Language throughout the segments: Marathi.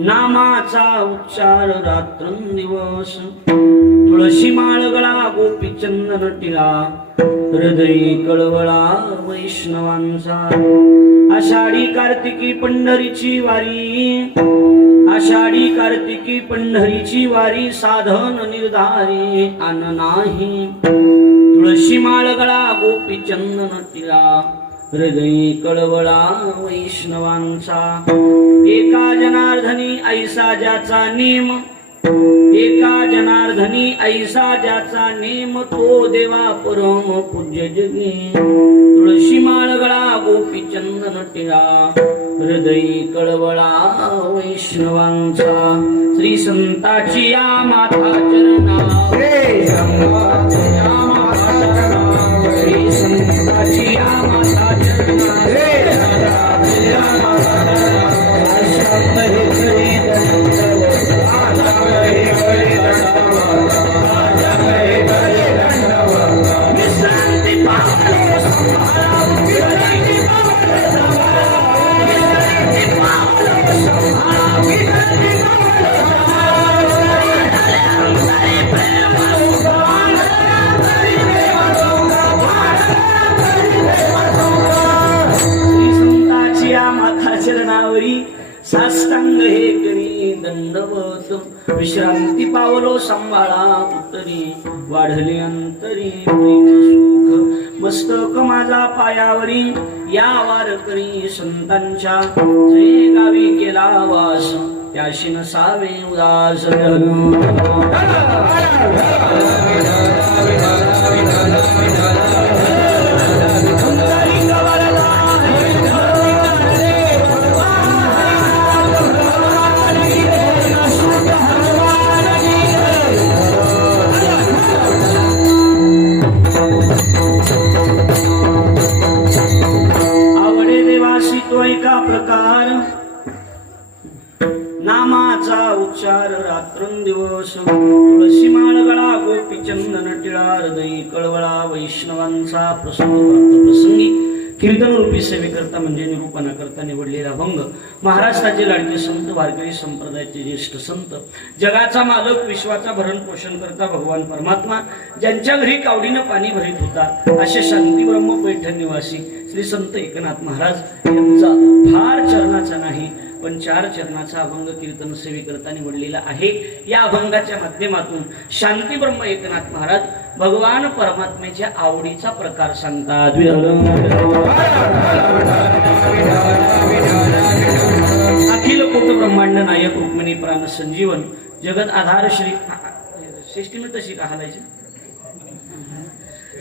नामाचा उच्चार रात्रंदिवस तुळशी माळ गळा गोपी चंदन टिळा हृदयी कळवळा वैष्णवांचा आषाढी कार्तिकी पंढरीची वारी आषाढी कार्तिकी पंढरीची वारी साधन निर्धारी आन नाही तुळशी माळ गळा गोपी चंदन टिळा हृदयी कळवळा वैष्णवांचा एका जनार्दनी ऐसा ज्याचा नेम एका जनार्दनी ऐसा ज्याचा नेम तो देवा परम पूज्य जगी तुळशी माळ गळा गोपी चंदन टिळा हृदयी कळवळा वैष्णवांचा श्री संताची या माता चरणा श्री संताची या माता चरणा साष्टांग हे करी दंडवत विश्रांती पावलो सांभाळा उत्तरी वाढले अंतरी प्रेम सुख मस्तक माझा पायावरी या वारकरी संतांच्या जे गावी केला वास त्याशी नसावे उदास प्रकार नामाचा उच्चार रात्रंदिवस तुळशी माळ गळा गोपी चंदन टिळा हृदयी कळवळा वैष्णवांचा प्रसंगी कीर्तन रूपी सेवेकरता म्हणजे निरूपणाकरता निवडलेला भंग महाराष्ट्राचे लाडके संत वारकरी संप्रदायाचे ज्येष्ठ संत जगाचा मालक विश्वाचा भरण पोषण करता भगवान परमात्मा ज्यांच्या घरी कावडीनं पाणी भरीत होता असे शांती ब्रह्म पैठण निवासी श्री संत एकनाथ महाराज यांचा फार चरणाचा नाही पण 4 चरणाचा अभंग कीर्तन सेवेकरता निवडलेला आहे। या अभंगाच्या माध्यमातून शांती ब्रह्म एकनाथ महाराज भगवान परमात्म्याच्या आवडीचा प्रकार सांगतात। अखिल कोट ब्रह्मांड नायक रुक्मिणी प्राण संजीवन जगत आधार श्री श्रेष्ठीने तशी कहालायची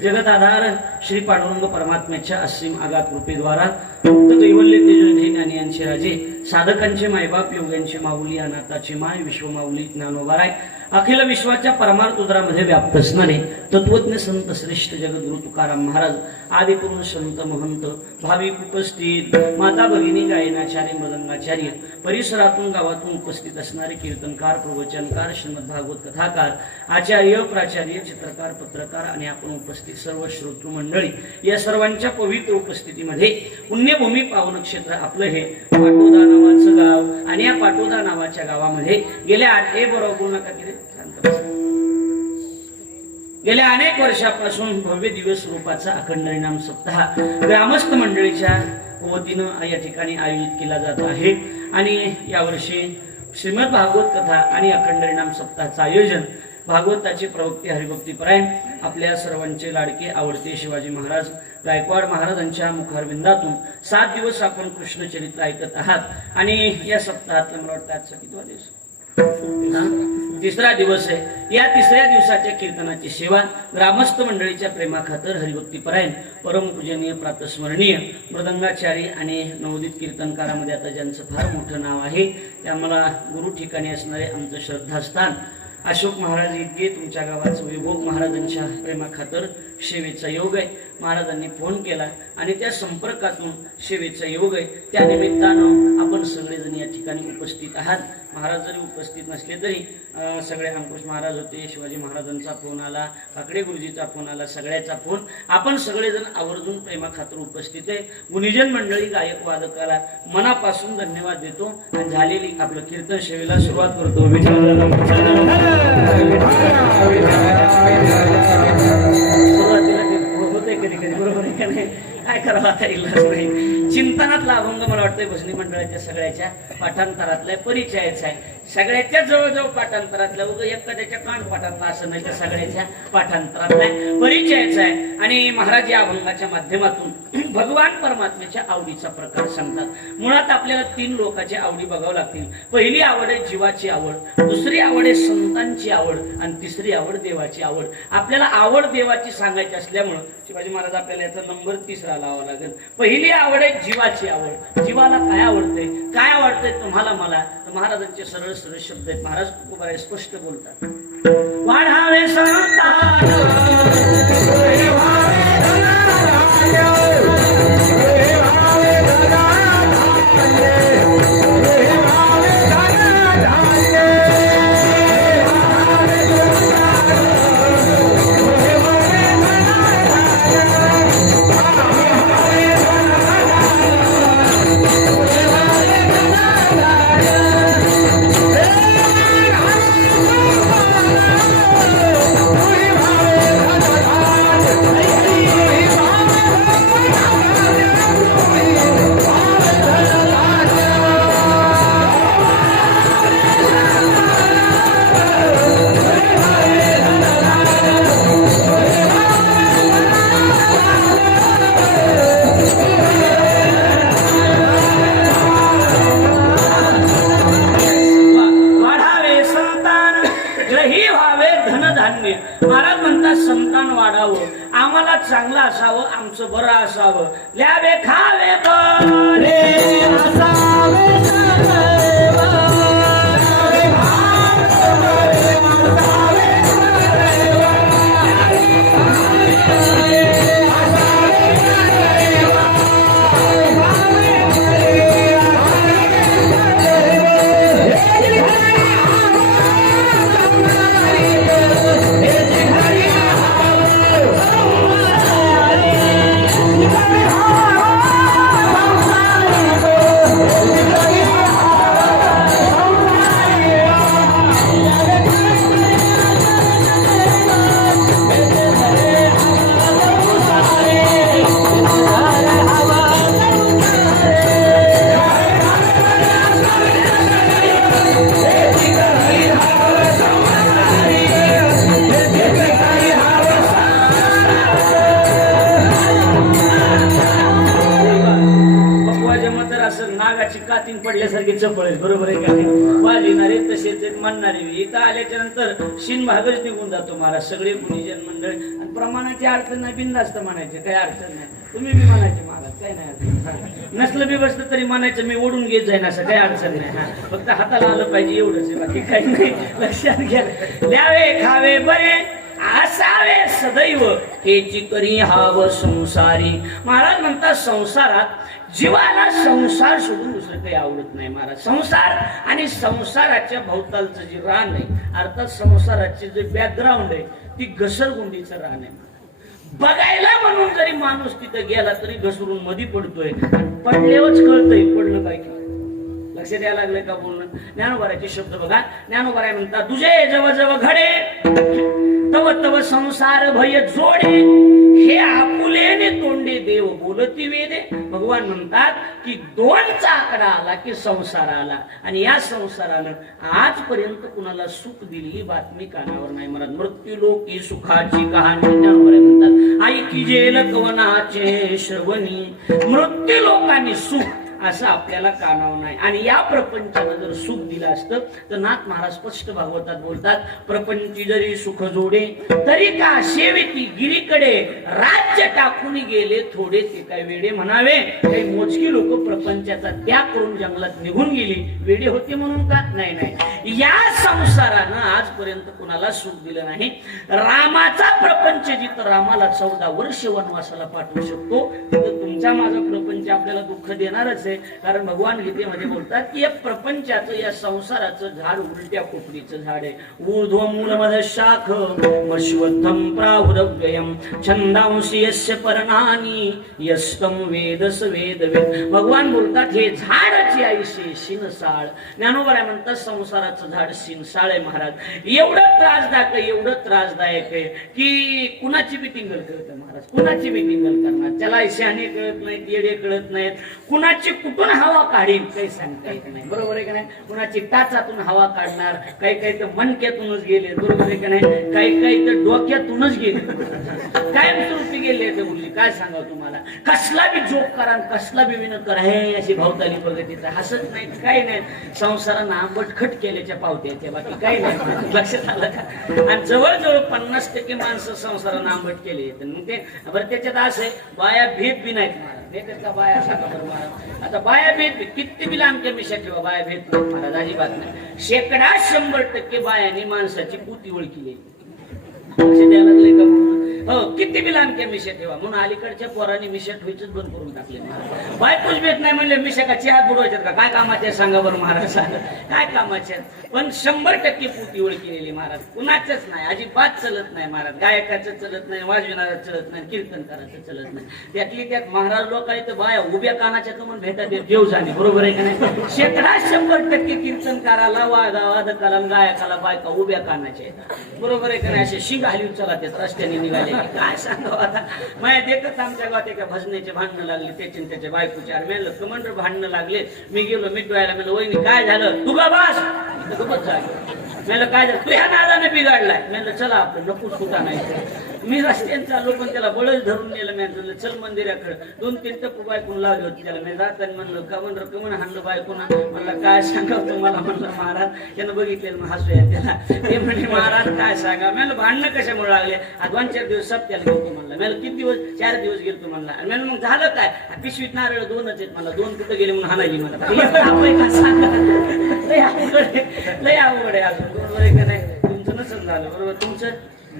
जगत आधार श्री पांडुरंग परमात्म्याच्या असीम आगात कृपेद्वारा मुक्त कैवल्य तेजोधे ज्ञानी यांचे राजे साधकांचे मायबाप योग्यांचे माऊली अनाथाचे माय विश्वमाऊली ज्ञानोबाराय अखिल विश्वाच्या परमार्थ उदरामध्ये व्याप्त असणारे तत्वज्ञ संत श्रेष्ठ जगद्गुरु तुकाराम महाराज आदिपूर्ण संत महंत भाविक उपस्थित माता भगिनी गायनाचार्य मृदंगाचार्य परिसरातून गावातून उपस्थित असणारे कीर्तनकार प्रवचनकार श्रीमद भागवत कथाकार आचार्य प्राचार्य चित्रकार पत्रकार आणि आपण उपस्थित सर्व श्रोतृ मंडळी या सर्वांच्या पवित्र उपस्थितीमध्ये पुण्यभूमी पावन क्षेत्र आपलं हे पाटोदा नावाचं गाव आणि या पाटोदा नावाच्या गावामध्ये गेल्या 8 बरोबर नका गेल्या अनेक वर्षापासून भव्य दिव्य स्वरूपाचा अखंड हरिनाम सप्ताह ग्रामस्थ मंडळीच्या वतीनं या ठिकाणी आयोजित केला जात आहे आणि यावर्षी श्रीमद भागवत कथा आणि अखंड हरिनाम सप्ताहाचं आयोजन भागवताचे प्रवक्ते हरिभक्तीपरायण आपल्या सर्वांचे लाडके आवडते शिवाजी महाराज गायकवाड महाराजांच्या मुखारविंदातून 7 दिवस आपण कृष्ण चरित्र ऐकत आहात आणि या सप्ताहातला मला वाटतं आजचा कितवा दिवस 3रा दिवस आहे। या 3ऱ्या दिवसाच्या कीर्तनाची सेवा ग्रामस्थ मंडळीच्या प्रेमाखातर हरिभक्तीपरायण परमपूजनीय प्रातस्मरणीय मृदंगाचार्य आणि नवोदित कीर्तनकारामध्ये आता ज्यांचं फार मोठं नाव आहे ते आम्हाला गुरु ठिकाणी असणारे आमचं श्रद्धास्थान अशोक महाराज इतके तुमच्या गावाचं वैभव महाराजांच्या प्रेमाखातर सेवेचा योग आहे। महाराजांनी फोन केला आणि त्या संपर्कातून सेवेचा योग आहे। त्या निमित्तानं आपण सगळेजण या ठिकाणी उपस्थित आहात. महाराज जरी उपस्थित नसले तरी सगळे अंकुश महाराज होते, शिवाजी महाराजांचा फोन आला, काकडे गुरुजीचा फोन आला, सगळ्याचा फोन. आपण सगळेजण आवर्जून प्रेमाखातर उपस्थित आहे. गुणीजन मंडळी गायक वादकाला मनापासून धन्यवाद देतो आणि झालेली आपलं कीर्तन सेवेला सुरुवात करतो. सुरुवातीला होते कधी कधी बरोबर आहे का नाही, काय करावं आता इलाज नाही. चिंतनातला अभंग मला वाटतंय भजनी मंडळाच्या सगळ्याच्या पाठांतरातला परिचयाचा आहे. सगळ्याच्या जवळजवळ पाठांतरातल्या उग एखाद्याच्या कान पाठांतला असं नाही, तर सगळ्याच्या पाठांतरातला परिचयाचा आहे. आणि महाराज या अभंगाच्या माध्यमातून भगवान परमात्म्याच्या आवडीचा प्रकार सांगतात. मुळात आपल्याला 3 लोकांच्या आवडी बघावं लागतील. पहिली आवड आहे जीवाची आवड, दुसरी आवड आहे संतांची आवड आणि तिसरी आवड देवाची आवड. आपल्याला आवड देवाची सांगायची असल्यामुळं शिवाजी महाराज आपल्याला याचा नंबर 3रा लावावा लागेल. पहिली आवड आहे जीवाची आवड. जीवाला काय आवडतंय, काय आवडतंय तुम्हाला मला, तर महाराजांचे सरळ सरळ शब्द आहेत. महाराज खूप स्पष्ट बोलतात. वाढावे संतान महाराज म्हणतात संतान वाढावं, आम्हाला चांगलं असावं, आमचं बरं असावं, ल्यावे खावे बरे असावे. कातीन पडल्यासारखे चपळ बरोबर आहे का नाही. वाजविणारे तसेच म्हणणारे इथं आल्याच्या नंतर शिन भागच निघून जातो महाराज. सगळे गुणीजन मंडळ आणि प्रमाणाची अडचण नाही, बिनधास्त म्हणायचे, काही अडचण नाही. तुम्ही बी म्हणायचे महाराज, काही नाही नसलं बी बसलं तरी म्हणायचं मी ओढून घेत जाईन, असं काही अडचण नाही. फक्त हाताला आलं पाहिजे एवढंच, बाकी काही नाही. लक्षात घ्या. ल्यावे खावे बरे असावे सदैव हेची करी हाव संसारी. महाराज म्हणतात संसारात जीवाला संसार सोडून दुसरं काही आवडत नाही महाराज. संसार आणि संसाराच्या भोवतालचं जे रान आहे, अर्थात संसाराचे जे बॅकग्राऊंड आहे, ती घसरगुंडीचं रान आहे. बघायला म्हणून जरी माणूस तिथं गेला तरी घसरून मध्ये पडतोय आणि पडल्यावरच कळतंय पडलं काय. लक्षात यायला लागलंय का बोलणं. ज्ञानोबाराचे शब्द बघा. ज्ञानोबाराय म्हणतात तुझे जवळ जवळ घडे तव तव संसार भय जोडे हे आपुलेने तोंडे देव बोलती वेदे. भगवान म्हणतात की 2चा आकडा आला की संसार आला आणि या संसारानं आजपर्यंत कुणाला सुख दिली बातमी कानावर नाही. मला मृत्यू लोकी सुखाची कहाणी म्हणतात ऐकी जेल कवनाचे श्रवणी. मृत्यू लोकांनी सुख असं आपल्याला कानावर नाही. आणि या प्रपंचानं जर सुख दिलं असतं तर नाथ महाराज स्पष्ट भागवतात बोलतात प्रपंची जरी सुख जोडे तरी का शेवेती गिरीकडे राज्य टाकून गेले थोडे ते काय वेडे म्हणावे. काही मोजकी लोक प्रपंचाचा त्याग करून जंगलात निघून गेली, वेडे होते म्हणून का नाही. नाही या संसारानं आजपर्यंत कुणाला सुख दिलं नाही. रामाचा प्रपंच जिथं रामाला 14 वर्ष वनवासाला पाठवू शकतो तिथं तुमचा माझा प्रपंच आपल्याला दुःख देणारच. असते, कारण भगवान गीतेमध्ये बोलतात की या प्रपंचाचं, या संसाराचं झाड उलट्या खोपडीचं झाड आहे. ऊर्ध्वमूलमध शाख अश्वत्थम प्राहुरव्ययम छंदांशी यस्य पर्णानि यस्तम वेदस वेदवेद. भगवान बोलतात हे झाडाची आयुष्य शिनसाळ. ज्ञानोबा म्हणतात संसाराचं झाड शिनसाळ आहे महाराज. एवढं त्रासदायक आहे, एवढं त्रासदायक आहे की कुणाची बी टिंगल करत महाराज, कुणाची बी टिंगल करणार. त्याला शहाणे कळत नाहीत, येडे कळत नाहीत, कुणाची कुठून हवा काढीन काही सांगता येत नाही. बरोबर आहे का नाही? कुणाची टाचातून हवा काढणार, काही काही तर मनक्यातूनच गेले. बरोबर आहे का नाही? काही काही तर डोक्यातूनच गेले, कायमस्वरूपी गेले ते मुली. काय सांगावं तुम्हाला, कसला बी जोक करा, कसला बी विनोद करा, हे अशी भावताली प्रगतीचा हसत नाहीत, काही नाही. संसारानं आंबटखट केल्याच्या पावत्याच्या, बाकी काही नाही. लक्षात आलं का? आणि जवळजवळ 50% माणसं संसारानं आंबट केले. मग ते बरं त्याच्यात असं आहे, बाया भेद बी नाहीत महाराज. भेटत का बाया सांगा बरं महाराज? आता बाया भेद किती बी लांबच्या मिशा ठेवा, बाया भेद नाही महाराज, अजिबात नाही. 100% बायाने माणसाची पुती ओळखली. लक्ष द्यायला लागले का? हो, किती बी लांबक्या मिशा ठेवा. म्हणून अलीकडच्या पोरांनी मिशा ठेवायच बंद करून टाकले. बायकोच भेट नाही म्हणले मिशा का चहा बुडवायच्यात का? काय कामाचे सांगा बरं महाराज, काय कामाचे? पण 100% पुती ओळखलेली महाराज. कुणाचंच नाही, अजिबात चलत नाही महाराज. गायकाचं चलत नाही, वाजविणारं चलत नाही, कीर्तनकाराचं चलत नाही. त्यातली त्यात महाराज लोक तर बाया उभ्या कानाच्या कमून भेटत देव झाली. बरोबर आहे का नाही? 100% कीर्तनकाराला, वादकाला, गायकाला बायका उभ्या कानाच्या येतात. बरोबर आहे का नाही? असे शिंग हलवून चला त्यात रस्त्याने निघाले. काय सांगावं आता? माझ्या देखत आमच्या गावात एका भजनेचे भांडणं लागले, त्याचे त्याच्या बायकोचे. मेलं कमांडर भांडणं लागले. मी गेलो मिटवायला, म्हणलं वहिनी काय झालं? तू का बस म्हणलं काय झालं? तू ह्या नादाने बिघडलाय. म्हणलं चला आपण नको सुटा नाही. मी रस्त्याने चाललो, पण त्याला बळच धरून नेलं. म्हणलं चल मंदिराकडे. 2-3 टप्पू बायकून लावले होते त्याला. मी जाताना म्हणलं कमन हाणलं बायकून. म्हणलं काय सांगावं तुम्हाला? म्हणलं महाराज त्यानं बघितलेलं मग हसू आहे त्याला. ते म्हणजे महाराज काय सांगा? म्हणलं भांडणं कशामुळे लागले? 2-4 दिवस सप्त्याला गेलो म्हणलं. म्हणलं किती दिवस? 4 दिवस गेलो म्हणला. आणि म्हणलं मग झालं काय? पिशवीत नारळ 2च आहेत मला. 2 कुठं गेले म्हणून हाणायली मला. लय अवघड आहे अजून. बरोबर आहे का नाही? तुमचं नसं झालं. बरोबर तुमचं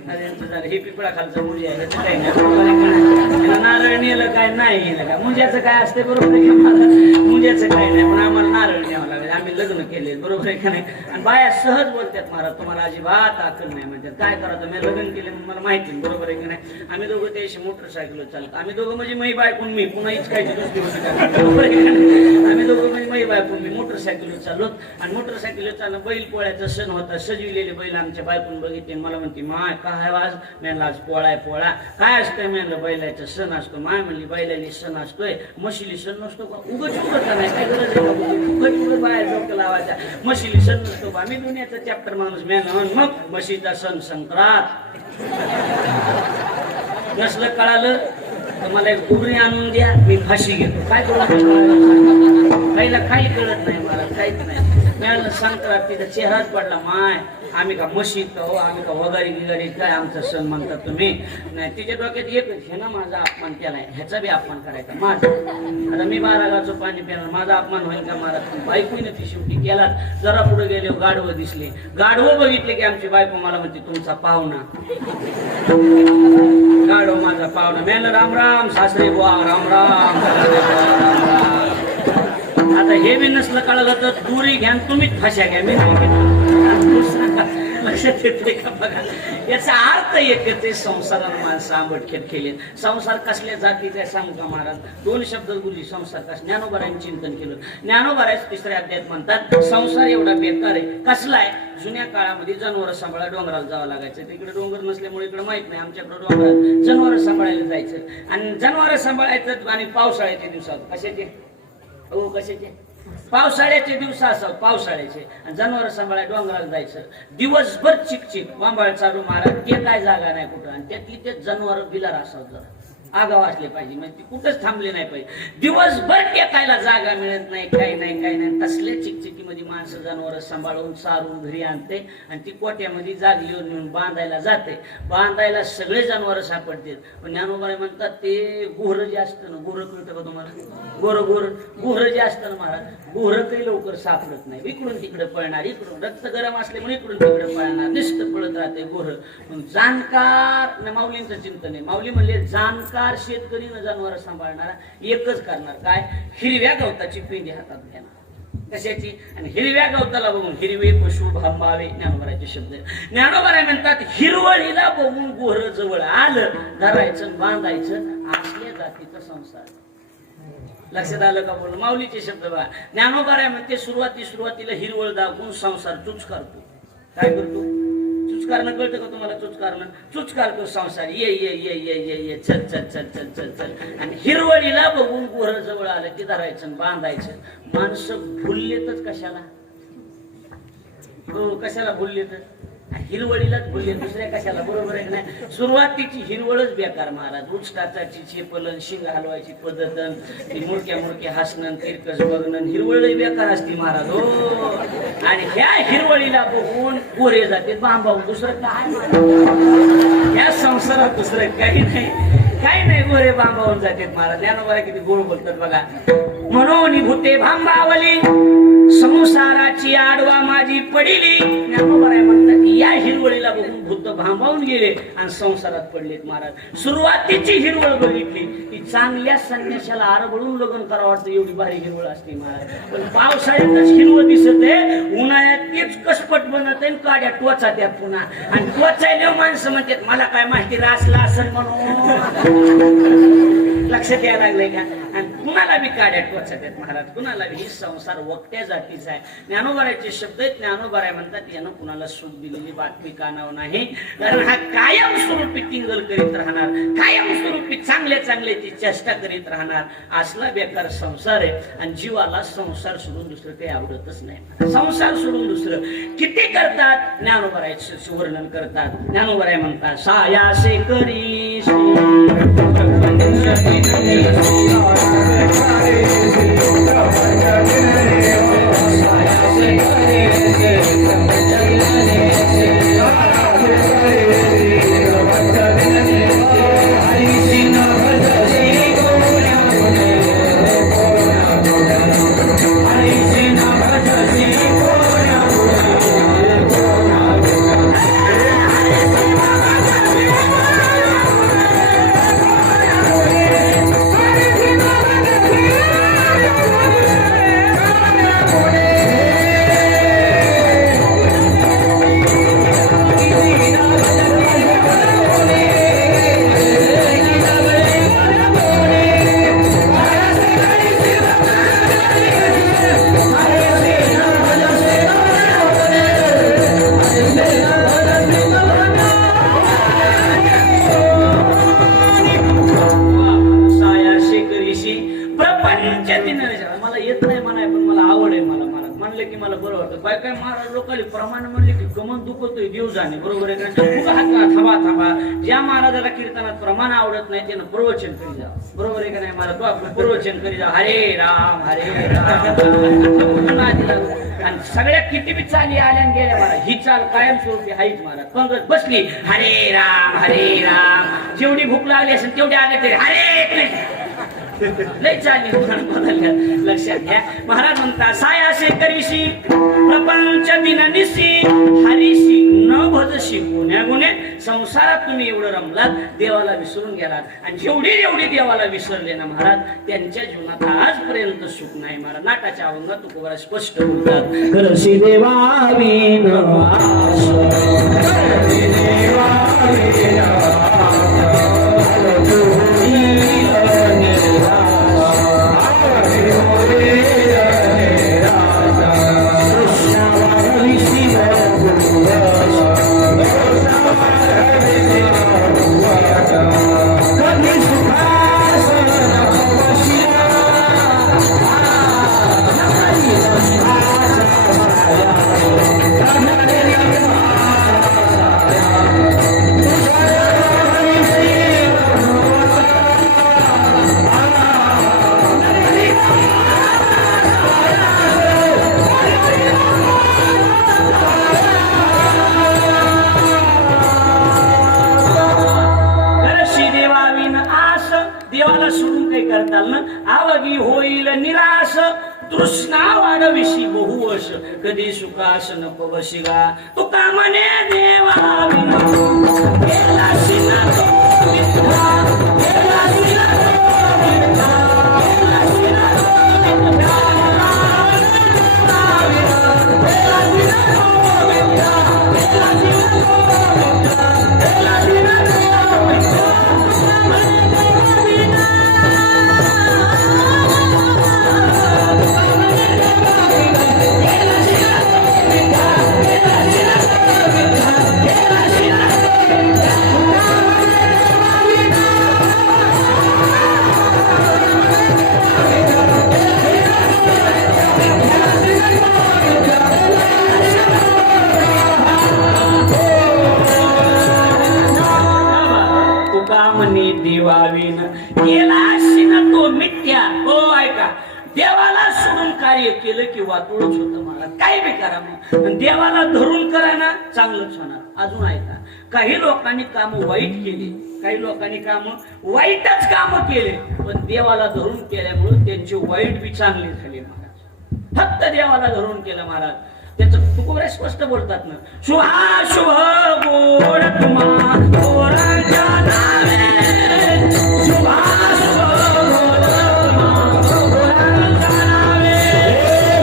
झालं. हे पिपळा खालचं मुली आहे, त्याचं काही नाही. नारळ नेलं काय नाही गेलं का? मुंज्याचं काय असते? बरोबर आहे का? मला मुंज्याचं काही नाही, पण आम्हाला नारळ न्यावं लागेल. आम्ही लग्न केले. बरोबर आहे का नाही? आणि बाया सहज बोलतात महाराज तुम्हाला अजिबात अक्कल नाही म्हणतात. काय करायचं? मी लग्न केले मला माहिती. बरोबर आहे का नाही? आम्ही दोघं त्याशी मोटरसायकल चालत. आम्ही दोघं म्हणजे मी बायकून मी पुन्हा इचकायची गोष्टी होती का? बरोबर आहे का नाही? आम्ही दोघं म्हणजे मी बायकून मी मोटरसायकल चाललो. आणि मोटरसायकल चाललं. बैल पोळ्याचा सण होता. सजविलेले बैल आमच्या बायकून बघितले. मला म्हणते माय काय आज? म्हणलं आज पोळा आहे. पोळा काय असतंय? म्हणलं बैलाचा सण असतो. माय म्हणली बैलाली सण असतोय, म्हशीली सण नसतो का? उगच उगत नाही, काय गरज आहे का? उगच उगत बाहेर डोकं लावायचा. म्हशीली सण नसतो का? आम्ही दुनियाचा चॅप्टर माणूस मेन. मग म्हशीचा सण संक्रांत नसलं कळालं तर मला एक उघडी आणून द्या, मी फाशी घेतो. काय करू? काहीला काही कळत नाही मला, काहीच नाही. मिळालं संक्रांत तिचा चेहराच पडला. माय आम्ही का म्हशी का हो, आम्ही का वगारी गिगारी काय आमचा सण म्हणतात तुम्ही? नाही, तिच्या डोक्यात एकच हे ना, माझा अपमान केलाय, ह्याचा बी अपमान करायचा माझा. आता मी 12 गावचं पाणी पिणार, माझा अपमान होईल का? मला बायकोने ती शेवटी केला. जरा पुढे गेले गाढवं दिसले. गाढवं बघितले की आमची बायको मला म्हणते तुमचा पाहुणा. गाढव माझा पाहुणा. मेलं राम राम सासरे बुवा, राम राम. आता हे बी नसलं कळलं तर दुरी घ्या, तुम्हीच फाश्या घ्या, मी लक्षात येते का? बघा, याचा अर्थ एकच आहे, संसारानं माणसं आंबटखेट केले. संसार कसल्या जातीचा सांगू का महाराज? 2 शब्द बोलली संसार कस. ज्ञानोबारांनी चिंतन केलं. ज्ञानोबाराच 3ऱ्या अध्यायात म्हणतात संसार एवढा बेकार आहे. कसला आहे? जुन्या काळामध्ये जनावर सांभाळा डोंगराला जावं लागायचं. तिकडे डोंगर नसल्यामुळे इकडे माहित नाही. आमच्याकडे डोंगरात जनावर सांभाळायला जायचं. आणि जनावर सांभाळायचं आणि पावसाळ्याच्या दिवसात कशाचे? हो कशाचे? पावसाळ्याचे दिवस असतात, पावसाळ्याचे. आणि जनावर सांभाळायला डोंगराला जायचं. दिवसभर चिकचिक वांबाळ चालू महाराज. ते काय जागा नाही कुठं. आणि त्यातली ते जनावर बिलार असावं, जरा आगाव असले पाहिजे, म्हणजे ती कुठंच थांबले नाही पाहिजे. दिवसभर टेकायला जागा मिळत नाही, काही नाही काही नाही. तसल्या चिकचिकीमध्ये माणसं जनावर सांभाळून सारून घरी आणते आणि ती कोट्यामध्ये जागलीवर नेऊन बांधायला जाते. बांधायला सगळे जनावर सापडतात. पण ज्ञानोबा म्हणतात ते गोहर जे असतं ना, गोहर कळतं का तुम्हाला? गोहर जे असतं ना महाराज, गोहर काही लवकर सापडत नाही. इकडून तिकडे पळणार, इकडून रक्त गरम असल्यामुळे इकडून तिकडे पळणार, नुसतं पळत राहते गोहर. जाणकार माऊलींचं चिंतन आहे. माऊली म्हणले जाणकार जाणकार शेतकरी न जनावर सांभाळणारा एकच करणार काय, हिरव्या गवताची पेंडी हातात घेणार. कशाची? आणि हिरव्या गवताला बघून हिरवे पशु भांबावे, ज्ञानोबाराचे शब्द. ज्ञानोबाराय म्हणतात हिरवळीला बघून गोहर जवळ आलं, धरायचं बांधायचं असल्या जातीचा संसार. लक्षात आलं का? बोल माऊलीचे शब्द बघा. ज्ञानोबाराय म्हणते सुरुवातीला हिरवळ दाखवून संसार चुच करतो. काय करतो? चुच करणं कळतं का तुम्हाला? चुच करतो संसार. ये ये ये ये ये ये चल चल चल चल चल चल. आणि हिरवळीला बघून गोहर जवळ आलं की धरायचं बांधायचं. माणसं भुललेतच कशाला? हो, कशाला भुललेत? हिरवळीलाच भुलले, दुसऱ्या कशाला? बरोबर आहे नाही? सुरुवातीची हिरवळच बेकार महाराज. उचटाचाची चेपलन, शिंग हलवायची पद्धत, मुरक्या हसणं, तिरकस बघणं, हिरवळ बेकार असते महाराज. हो, आणि ह्या हिरवळीला बघून गोरे जाते बांबावून. दुसरं काय ह्या संसारात? दुसरं काही नाही, गोरे बांबावून जातात महाराज. ज्ञानोबा किती गोड बोलतात बघा. म्हणून भूते भांबावली, संसाराची आडवा माझी पडिली. ज्ञानोबा म्हणतात या हिरवळीला बघून भूत भांबावून गेले आणि संसारात पडलेत महाराज. सुरुवातीची हिरवळ बघितली की चांगल्या संन्याशाला आरबळून लग्न करावं वाटतं, एवढी भारी हिरवळ असते महाराज. पण पावसाळ्यातच हिरवळ दिसत आहे, उन्हाळ्यात तेच कसपट बनत आहे, काड्या टोचा त्यात पुन्हा. आणि टोचायला माणसं म्हणतात मला काय माहिती रासला असं म्हणून. लक्षात यायला लागलंय का? आणि कुणाला बी काड्या टोचत आहेत महाराज, कुणाला बी. ही संसार वक्त्या जातीचा आहे. ज्ञानोबाराचे शब्द आहेत. ज्ञानोबाराय म्हणतात यानं कुणाला सुख दिलेली बातमी कानाव नाही, कारण हा कायमस्वरूपी टिंगल करीत राहणार, कायमस्वरूपी चांगल्याची चेष्टा करीत राहणार. असला बेकार संसार आहे. आणि जीवाला संसार सोडून दुसरं काही आवडतच नाही. संसार सोडून दुसरं किती करतात ज्ञानोबारायचं सुवर्णन करतात. ज्ञानोबाराय म्हणतात सायासे करी मला येत नाही म्हणाय, पण मला आवड आहे. मला म्हणलं की मला बरं वाटतं. काय महाराज लोकांनी प्रमाण म्हणले की गमन दुखतोय देव जाणे. बरोबर आहे का? थांबा. ज्या महाराजाला कीर्तनात प्रमाण आवडत नाही त्यानं प्रवचन करी जा. बरोबर आहे का नाही महाराज? तो आपलं प्रवचन करी जा. हरे राम हरे राम. आणि सगळ्या किती बी चाली आल्या गेल्या महाराज, ही चाल कायमस्वरूपी आहेच महाराज. पंगत बसली हरे राम. जेवढी भूक लागली असेल तेवढी आले तरी हरे लय चालली बदलल्या. लक्षात घ्या. महाराज म्हणतात सायासे करीशी प्रपंच दिन निशी हरीशी न भजशी गुन्ह्या गुन्हे. संसारात तुम्ही एवढं रमलात, देवाला विसरून गेलात. आणि जेवढी देवाला विसरले ना महाराज, त्यांच्या जीवनात आजपर्यंत सुख नाही महाराज. नाटाच्या अभंगात तुकोबा स्पष्ट बोलतात करसी देवावी देवाला सोडून काही करताल ना आवगी होईल निराश. तृष्णा वाढविशी बहुवश कधी सुखास नको बशिगा. तुका म्हणे देवा विना गेला शिना तो मिथ्या, गेला वाटोळच होतं महाराज. काय बी करा मग, आणि देवाला धरून करा ना चांगलंच होणार. अजून ऐका, काही लोकांनी काम वाईट केली, काही लोकांनी काम वाईटच काम केले, पण देवाला धरून केल्यामुळे त्यांची वाईट बी चांगली झाली महाराज. फक्त देवाला धरून केलं महाराज. त्याचं तुकोबरे स्पष्ट बोलतात ना, शुभाशुभ गोड तुम्हा थोरांच्या नावे, शुभाशुभ गोड तुम्हा थोरांच्या नावे,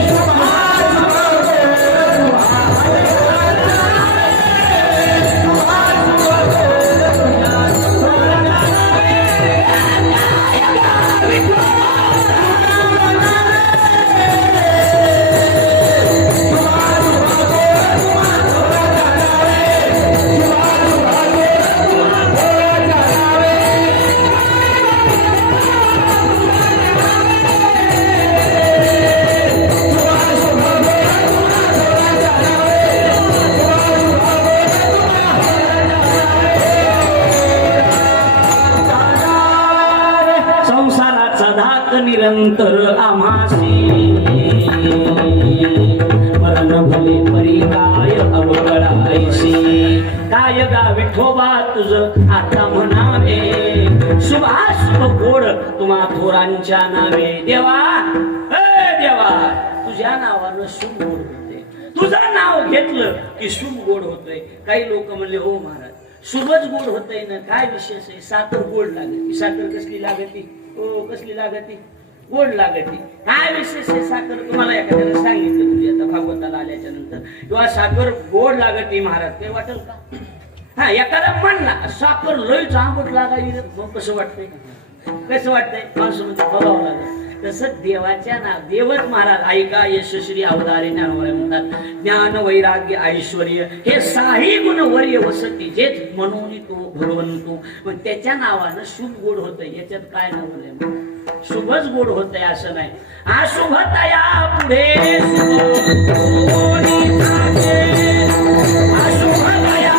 शुभाशुभ निरंतर आम्हासी मरण भले परी काय अवघडायसी, काय गा विठोबा तुझ आता म्हणावे, शुभाशुभ गोड तुम्हा थोरांच्या नावे. देवा देवा, तुझ्या नावानं शुभ गोड होते, तुझं नाव घेतलं की शुभ गोड होतोय. काही लोक म्हणले हो महाराज शुभच गोड होतय ना, काय विशेष आहे, साखर गोड लागते. साखर कसली लागती हो, कसली लागती, गोड लागती. काय विशेष आहे साखर, तुम्हाला एखाद्याला सांगितलं तुम्ही आता भागवताला आल्याच्या नंतर, किंवा साखर गोड लागती महाराज, ते वाटेल का? हा, एखादा म्हणला साखर लय आंबट लागायची, मग कसं वाटतंय, कसं वाटतंय, माणसं बघावं लागेल. तसं देवाच्या नाव, देवच महाराज ऐका यशस्वी अवतारे ज्ञानवय म्हणतात, ज्ञान वैराग्य ऐश्वर हे साही गुण वर्य वसती, जेच म्हणून तो भगवंतो. पण त्याच्या नावानं शुभ गोड होतंय, याच्यात काय नाव शुभच गोड होतंय असं नाही. अशुभतया पुढे अशुभतया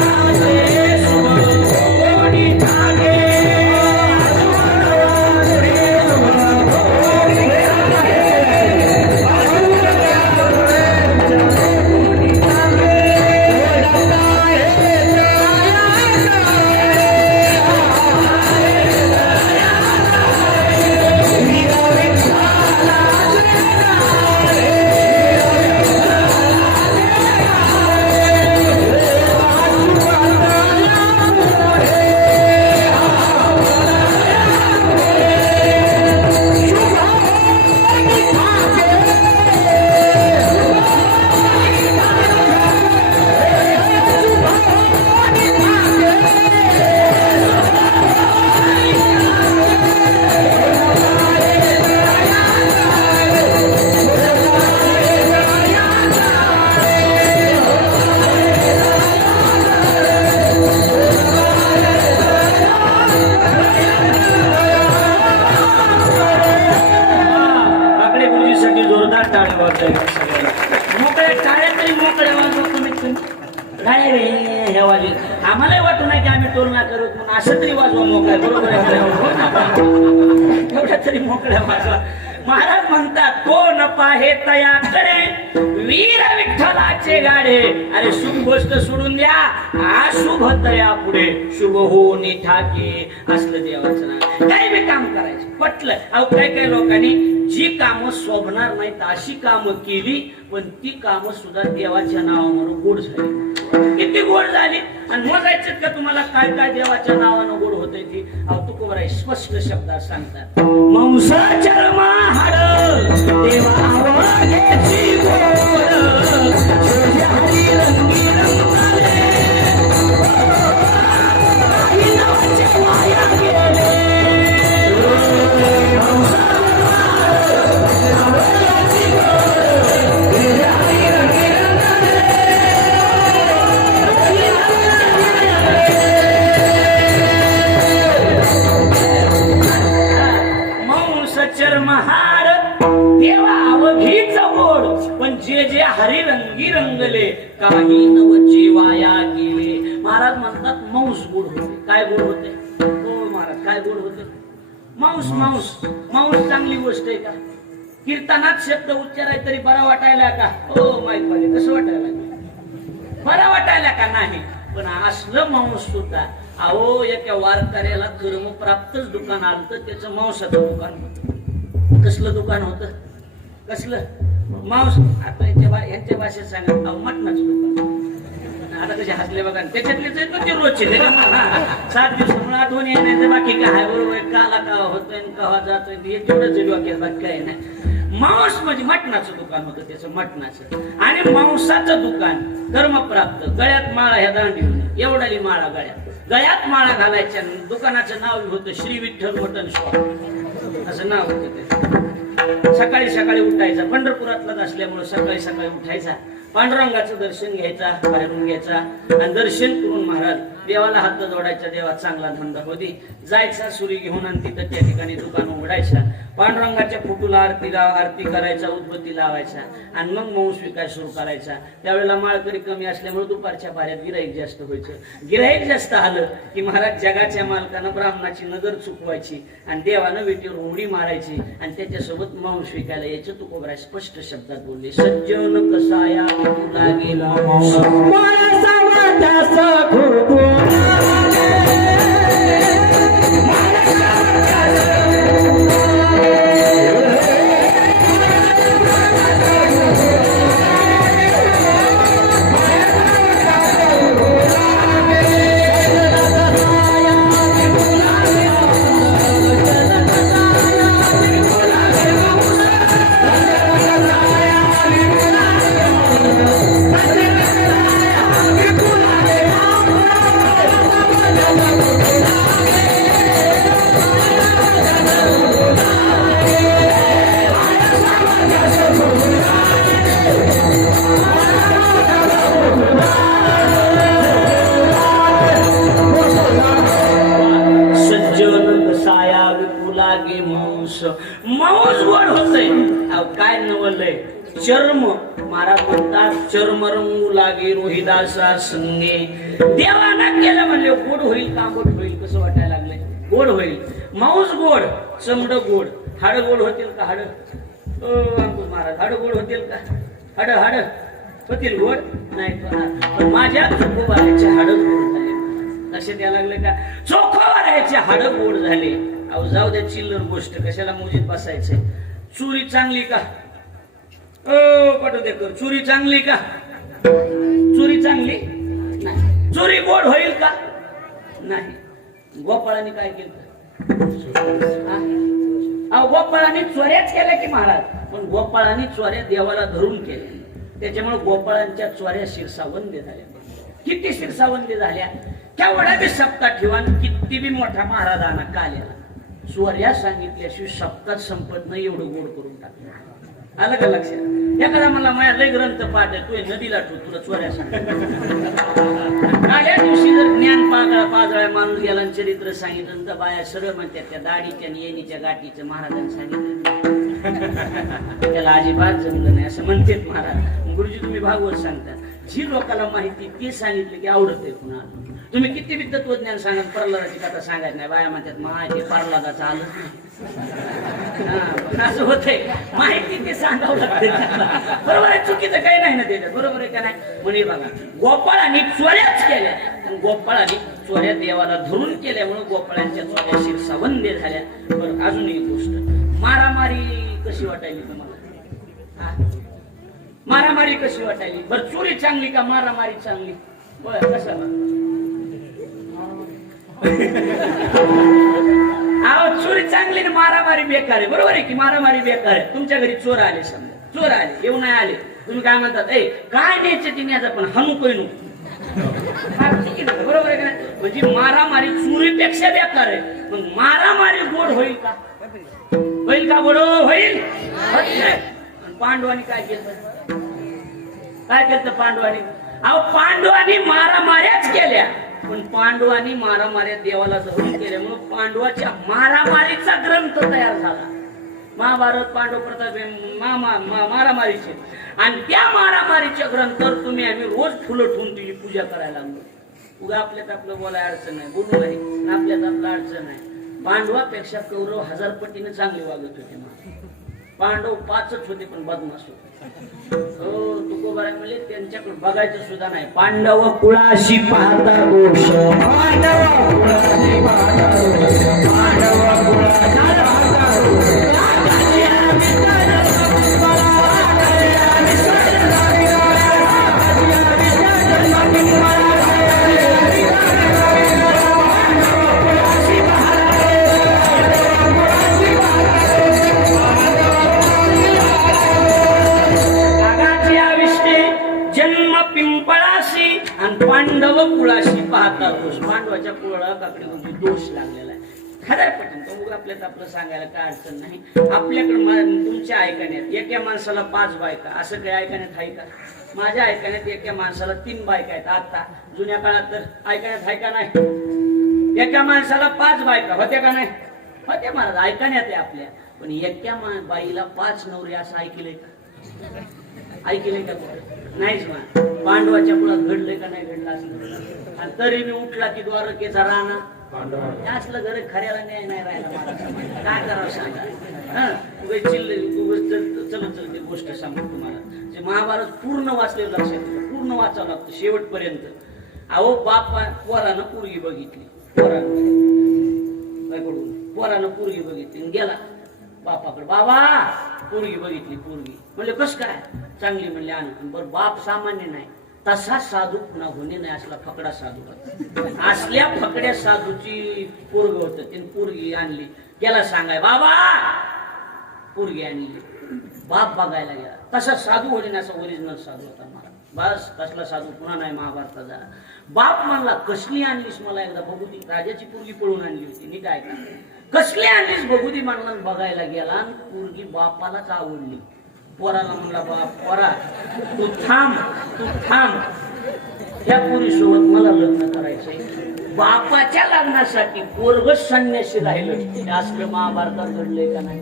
आम्हालाही वाटू नाही की आम्ही टोल नाही करत, म्हणून असं तरी वाजवा मोकळ्या, बरोबर आहे, एवढ्या तरी मोकळ्या वाजवा. महाराज म्हणतात कोण पाहे तयाकडे वीर विठ्ठलाचे गाडे. अरे शुभ गोष्ट सोडून द्या, अशुभ तया पुढे शुभ हो ठाके असलं देवाचं नाव. काही बी काम करायचं पटलं. अहो काही काही लोकांनी जी कामं शोभणार नाहीत अशी कामं केली, पण ती कामं सुद्धा देवाच्या नावावरून गोड झाली. किती गोड झाली. आणि मोजायचं का तुम्हाला काय काय देवाच्या नावानं गोड होतंय ती. अहो तुकोबराय स्पष्ट शब्दात सांगतात, मांस चर्म हाड देवाची गोड हरी रंगी रंगाले वाया गेले. चर्महार देवा अवघीच गोड, पण जे जे हरिरंगी रंगले काही नवचे वाया गेले. महाराज म्हणतात मांस गोड होते. काय गोड होते हो महाराज, काय गोड होते? मांस. मांस मांस चांगली गोष्ट आहे का? कीर्तनात शब्द उच्चाराय तरी बरा वाटायला का हो माहित पाहिजे कसं वाटायला बरा वाटायला का नाही पण असलं मांस सुद्धा अहो एका वारकऱ्याला कर्म प्राप्तच दुकान आलं तर त्याचं मांसाचं दुकान होतं कसलं दुकान होतं कसलं मांस आता यांच्या भाषेत सांगा अहो मटणाचं दुकान आता कसे हसले बघा त्याच्यातलेच आहेत ना ते रोजचे 7 दिवस आठवण येण्याचं बाकी काय बरोबर काला का होतोय कवा जातोय हे तेवढंच डोक्यात बाकी काय नाही मांस म्हणजे मटणाचं दुकान होतं त्याचं मटणाचं आणि मांसाचं दुकान कर्मप्राप्त गळ्यात माळा ह्या दांडीवर एवढाली माळा गळ्यात माळा घालायच्या दुकानाचं नाव होतं श्री विठ्ठल मटन शॉप असं नाव होतं ते सकाळी सकाळी उठायचा पंढरपुरातलाच असल्यामुळे सकाळी सकाळी उठायचा पांडुरंगाचं दर्शन घ्यायचा बाहेरून घ्यायचा आणि दर्शन करून महाराज देवाला हात जोडायचा देवा चांगला धंदा होती जायचा सुरी घेऊन आणि तिथं त्या ठिकाणी दुकान उघडायचा पांडुरंगाच्या फोटोला आरती करायचा उदबत्ती लावायचा आणि मग मांस विकाय सुरू करायचा त्यावेळेला माळकरी कमी असल्यामुळे दुपारच्या पाऱ्यात गिराईक जास्त व्हायचं गिराईक जास्त आलं की महाराज जगाच्या मालकानं ब्राह्मणाची नजर चुकवायची आणि देवानं विटीवर उडी मारायची आणि त्याच्यासोबत मांस विकायला यायचं तुकोबराय स्पष्ट शब्दात बोलले सज्जन कसाया लागेला मांस गोड होतंय काय नवलय चर्म महाराज म्हणतात चर्म रंगू लागे रोहिदासा संगे देवानं केलं म्हणले गोड होईल का गोड होईल कसं वाटायला लागलंय गोड होईल मांस गोड चमड गोड हाड गोड होतील का हाड महाराज हाड गोड होतील का हाड हाड होतील गोड नाही माझ्या चोखोबाराचे हाडच गोड झाले लक्षात यायला लागले का चोखोबाराचे हाड गोड झाले अहो जाऊ द्या चिल्लर गोष्ट कशाला मुजीत बसायचे चुरी चांगली का पटू दे कर चुरी चांगली का चुरी चांगली नाही चुरी गोड होईल का नाही गोपाळाने काय केलं अहो गोपाळाने चोऱ्याच केल्या की महाराज पण गोपाळाने चोऱ्या देवाला धरून केल्या त्याच्यामुळे गोपाळांच्या चोऱ्या शिरसावंदे झाल्या किती शिरसावंदे झाल्या केवढ्या बी सप्ताह ठेवा किती बी मोठा महाराजांना काल्याला चोऱ्या सांगितल्याशिवाय सप्ताह संपत नाही एवढं गोड करून टाकलं आलं का लक्षात एखादा मला माझ्या लय ग्रंथ पाठ आहे तू नदीला ठेव तुला चोऱ्या सांग काल्या दिवशी जर ज्ञान पाजळ्या माणूस गेला चरित्र सांगितलं तर बाया सरळ म्हणतात त्या दाढीच्या येणीच्या गाठीचं महाराजांनी सांगितलं त्याला अजिबात जमलं नाही असं म्हणतात महाराज गुरुजी तुम्ही भागवत सांगता जी लोकांना माहिती ते सांगितलं की आवडत आहे पुन्हा तुम्ही किती बी तत्वज्ञान सांगत प्रल्हादाची कथा सांगायची नाही बाया म्हणतात माहिती प्रल्हादाचं आलंच नाही असं होतंय माहिती ते सांगावं लागते बरोबर आहे चुकीचं काही नाही ना त्याच्यात बरोबर आहे का नाही म्हणे बघा गोपाळांनी चोऱ्याच केल्या गोपाळांनी चोऱ्या देवाला धरून केल्यामुळे गोपाळांच्या चोऱ्या शिरसावंदे झाल्या बरं अजून एक गोष्ट मारामारी कशी वाटायली तुम्हाला मारामारी कशी वाटायली बरं चोरी चांगली का मारामारी चांगली बरं कशाला अहो चोरी चांगली ना मारामारी बेकार आहे बरोबर आहे की मारामारी बेकार आहे तुमच्या घरी चोर आले समजा चोर आले येऊ नाही आले तुम्ही काय म्हणतात ए काय न्यायचं ते न्यायचं पण हनू कोय नु बरोबर आहे का नाही म्हणजे मारामारी चोरीपेक्षा बेकार आहे पण मारामारी गोड होईल का गोड होईल पांडवांनी काय केलं पांडवांनी अहो पांडवांनी मारामाऱ्याच केल्या पण पांडवांनी मारामाऱ्या देवाला धरून केल्यामुळे पांडवाच्या मारामारीचा ग्रंथ तयार झाला महाभारत पांडव प्रताप मारामारीचे आणि त्या मारामारीच्या ग्रंथावर तुम्ही आम्ही रोज फुलं ठेवून तुझी पूजा करायला लागलो उगा आपल्यात आपलं बोलाय अडचण नाही बोलू नाही आपल्यात आपलं अडचण नाही पांडवापेक्षा कौरव 1000 पटीने चांगले वागत होते पांडव 5च होते पण बदमाश होते. हो तुकोबाराय म्हणले त्यांच्याकडे बघायचं सुद्धा नाही. पांडव कुळाशी पाहता दोष, पांडव कुळाशी पाहता दोष, पांडव कुळाशी पाहता दोष. पांडव कुळाशी पाहता दोष. पांडवाच्या कुळाकडे म्हणजे दोष लागलेला आहे. खरं पटन तो आपल्यात आपलं सांगायला काय अडचण नाही. आपल्याकडे तुमच्या ऐकण्यात एका माणसाला 5 बायका असं काही ऐकण्यात आहे का? माझ्या ऐकण्यात एका माणसाला 3 बायका आहेत. आता जुन्या काळात तर ऐकण्यात आहे का नाही? एका माणसाला 5 बायका होत्या का नाही? होत्या महाराज ऐकण्यात आहे आपल्या. पण एका बाईला 5 नवरे असं ऐकलंय का? ऐकलंय का? नाहीच मा. पांडवाच्या कुळात घडलंय का नाही घडलं असं? आणि तरी मी उठला की द्वारकेचा राणा असलं घर खऱ्याला न्याय नाही राहिला मला. काय करावं सांगा. चलत चलते गोष्ट सांगतो तुम्हाला. जे महाभारत पूर्ण वाचले लक्षात येतं. पूर्ण वाचावं लागतं शेवटपर्यंत. अहो बापा पोरानं पोरगी बघितली. पोरानं पोरगी बघितली गेला बापाकडे. बाबा पोरगी बघितली. पोरगी म्हणले कस काय? चांगली म्हणले आण. बरं बाप सामान्य नाही तसा साधू पुन्हा होणे नाही असला फकडा साधू. असल्या फकड्या साधूची पोरग होत. तिने पोरगी आणली. गेला सांगाय बाबा पोरगी आणली. बाप बघायला गेला. तसा साधू होणे असा ओरिजिनल साधू होता मला. बस तसला साधू पुन्हा नाही महाभारताचा. बाप म्हणला कसली आणलीस मला एकदा बघू ती. राजाची पोरगी पळून आणली होती. नीट ऐका. कसली आणलीस बघू ती म्हणला. बघायला गेला पोरगी बापालाच आवडली. पोराला म्हणला बाप पोरा तू थांब तू थांब. त्या पोरीसोबत मला लग्न करायचंय. बापाच्या लग्नासाठी पोरग संन्यासी राहिलं. असलं महाभारतात घडलंय का नाही?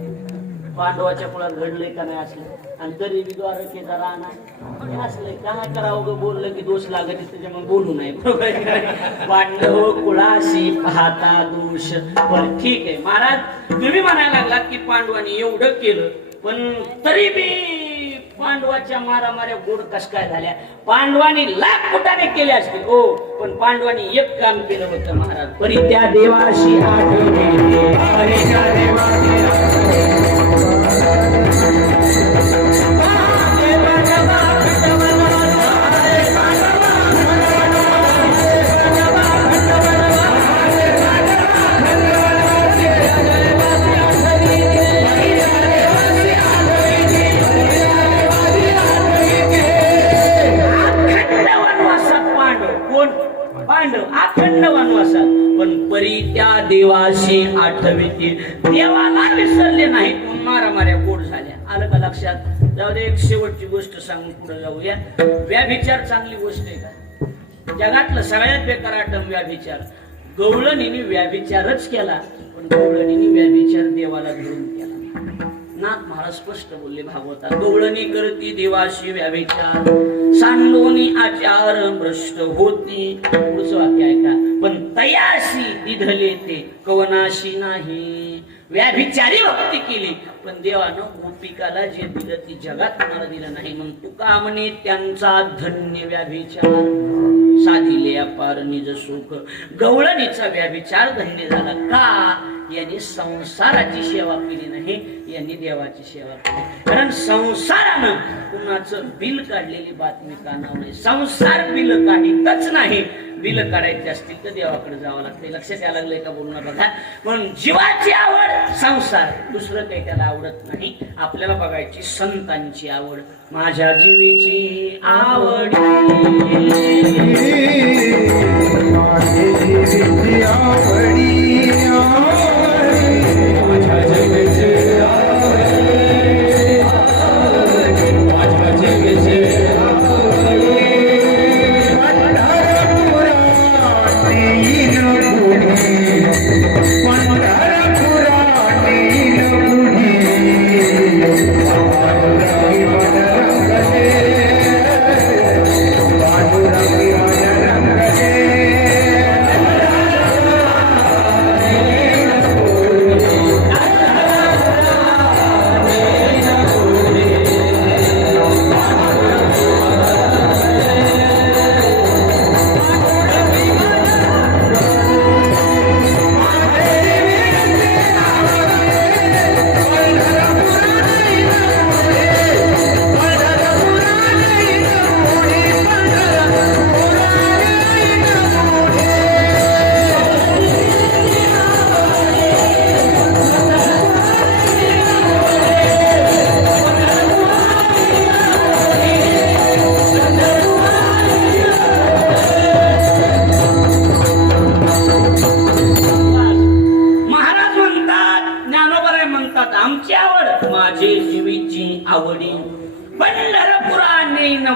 पांडवाच्या कुळात घडलंय का नाही असलं? आणि तरी द्वारकेचा राणा असलंय. काय करावं ग? बोललं की दोष लागत त्याच्यामुळे बोलू नये. पांडव कुळाशी पाहता दोष. पण ठीक आहे महाराज तुम्ही म्हणायला लागलात की पांडवांनी एवढं केलं पण तरी बी पांडवाच्या मारामाऱ्या गोड कस काय झाल्या? पांडवांनी लाख फुटाने केले असतील हो. पण पांडवांनी एक काम केलं होतं महाराज. परी त्या देवाशी आठवणे. अखंड वनवासात पण परी त्या देवाशी आठवतील. देवाला विसरले नाही पण मारामाऱ्या गोड झाल्या. आलं का लक्षात? जाऊ दे एक शेवटची गोष्ट सांगून पुढे जाऊया. व्याभिचार चांगली गोष्ट आहे का? जगातलं सगळ्यात बेकार आटम व्याभिचार. गवळणीने व्याभिचारच केला पण गवळणीने व्याभिचार देवाला धरून केला. नाथ महाराज स्पष्ट बोलले भागवतात. गवळणी करती देवाशी व्याभिचार सांडोनी आचार भ्रष्ट होती. पुढचं वाक्य ऐका. पण तयाशी दिधले ते कवनाशी नाही. व्याभिचारी भक्ती केली पण देवानं गोपिकाला जे दिलं ती जगात कोणाला दिलं नाही. म्हणून तुका म्हणे त्यांचा धन्य व्याभिचार साधिले अपार निज सुख. गवळणीचा व्याभिचार धन्य झाला का? यांनी संसाराची सेवा केली नाही, यांनी देवाची सेवा केली. कारण संसारानं कुणाचं बिल काढलेली बातमी कानावर नाही. संसार बिल काढीतच नाही. बिल काढायचे असतील तर देवाकडे जावं लागतं. लक्षात यायला लागलंय का बोलणं बघा. म्हणून जीवाची आवड संसार, दुसरं काही त्याला आवडत नाही. आपल्याला बघायची संतांची आवड. माझ्या जीवीची आवड पांडुरंगी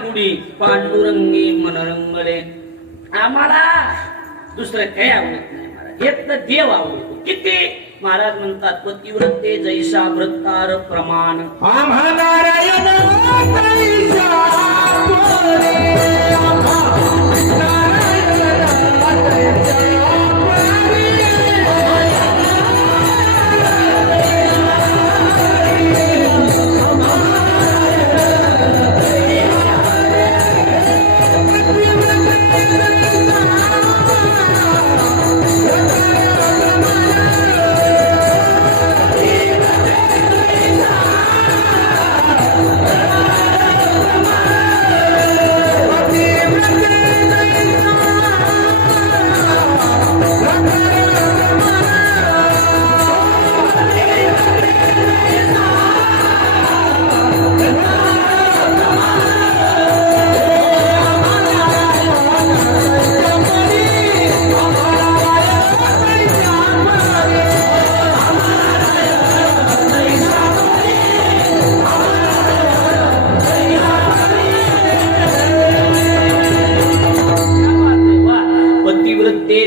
तुडी पांडुरंगी मनरंगले. आम्हाला दुसरं काही आवडत नाही महाराज, एक तर देव आवडतो. किती महाराज म्हणतात पतिव्रते जैसा व्रतार प्रमाण. आम्हा नारायण तैसा परे, आम्हा नारायण तैसा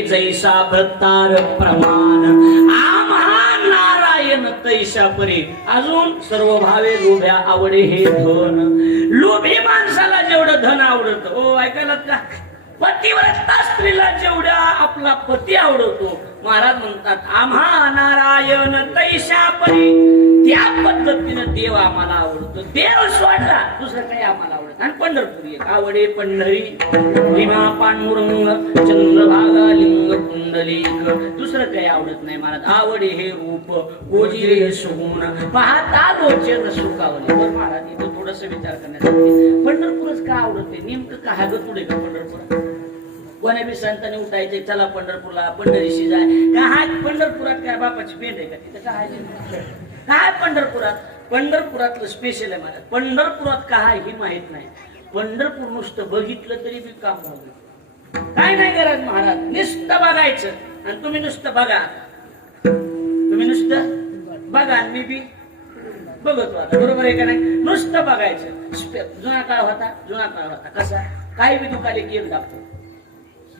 जैसा व्रतार प्रमाण. आम्हा नारायण तैसा परी. अजून सर्व भावे लोभ्या आवडे हे धन. लोभी माणसाला जेवढं धन आवडतं, ओ ऐकायला का, पतिव्रता स्त्रीला जेवढा आपला पती आवडतो, महाराज म्हणतात आम्हा नारायण तैसा परी. त्या पद्धतीनं देव आम्हाला आवडतो. देव सोडला दुसरं काही आम्हाला आवडत. आणि पंढरपूर एक आवडे पंढरी, भीमा पांडुरंग चंद्रभागा लिंग कुंडलिक. दुसरं काही आवडत नाही महाराज. आवडे हे रूप ओजिरे सुगुण पाहता लोचन सुखावले. तर महाराज इथं थोडस विचार करण्यासाठी पंढरपूरच का आवडते, नेमकं का हागत पुढे का पंढरपूर. कोण्या बी संतांनी उठायचे चला पंढरपूरला, पंढरीशी जाय. काय पंढरपुरात काय बापाची पेंड आहे का तिथं. काय पंढरपुरात, पंढरपुरातलं स्पेशल आहे महाराज. पंढरपुरात काय ही माहित नाही. पंढरपूर नुसतं बघितलं तरी बी काम झालं. काय नाही गरज महाराज, नुसतं बघायचं. आणि तुम्ही नुसतं बघा, तुम्ही नुसतं बघा, मी बी बघतो आता, बरोबर आहे का नाही. नुसतं बघायचं. जुना काळ होता कसा, काय बी दुखाले की एक डॉक्टर,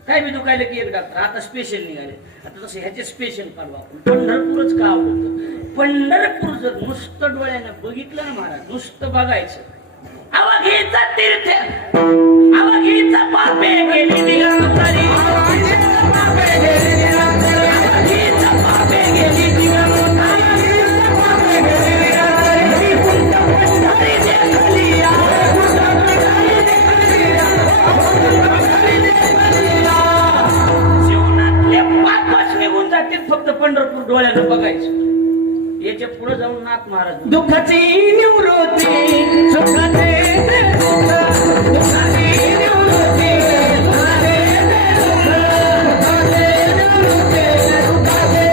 काय बी दुखायला की एक डॉक्टर. आता स्पेशल निघाले. आता तसं ह्याचे स्पेशल काढू आपण. पंढरपूरच का आवडतं. पंढरपूर जर नुसतं डोळ्यानं बघितलं ना महाराज, नुसतं बघायचं. अवघीचा तीर्थ, अवघीचा पापे गेली दिगंतरी, अवघीचा पापे गेली दिगंतरी, अवघीचा पापे गेली दिगंतरी, कुंठ पंढरी देखलिया, कुंठ पंढरी देखलिया, जीवनातले पापच निघून जातील फक्त पंढरपूर डोळ्यानं बघायचं. याच्या पुढे जाऊन नाथ महाराज दुःखाची निवृत्ती सुखाचे दुःखाची निवृत्ती सुखाचे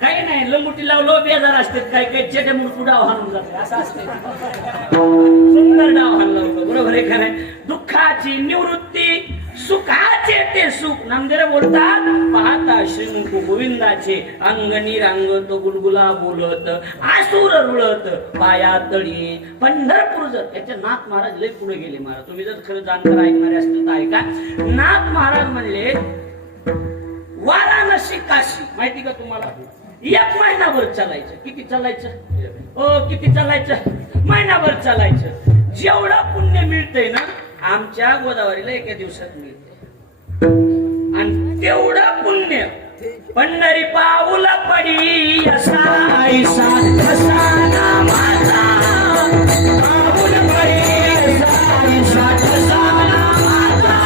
काही नाही. लंगुटी लावलो बेजार असते, काही काही चेटे मुडकू डाव हाणून जाते, असं असते. सुंदर डाव हाणला होतो, बरोबर आहे का नाही. दुःखाची निवृत्ती सुखाचे ते सुख. नामदेव बोलतात पाहता श्रीमुख गोविंदाचे अंग निरांगत गुलगुला बोलत आसुर रुळत पाया तळी. पंढरपूर जर याच्या नाथ महाराज लय पुढे गेले महाराज. तुम्ही जर खरं जाणकार ऐकणारे असतील तर ऐका. नाथ महाराज म्हणले वाराणसी काशी माहिती का तुम्हाला. एक महिनाभर चालायचं. किती चालायचं, किती चालायचं, महिनाभर चालायचं. जेवढं पुण्य मिळतंय ना आमच्या गोदावरीला एका दिवसात मिळते. आणि तेवढं पुण्य पंढरी पाऊल पडी असा ऐसा कसा नामाचा, पाऊल पडी असा ऐसा कसा नामाचा.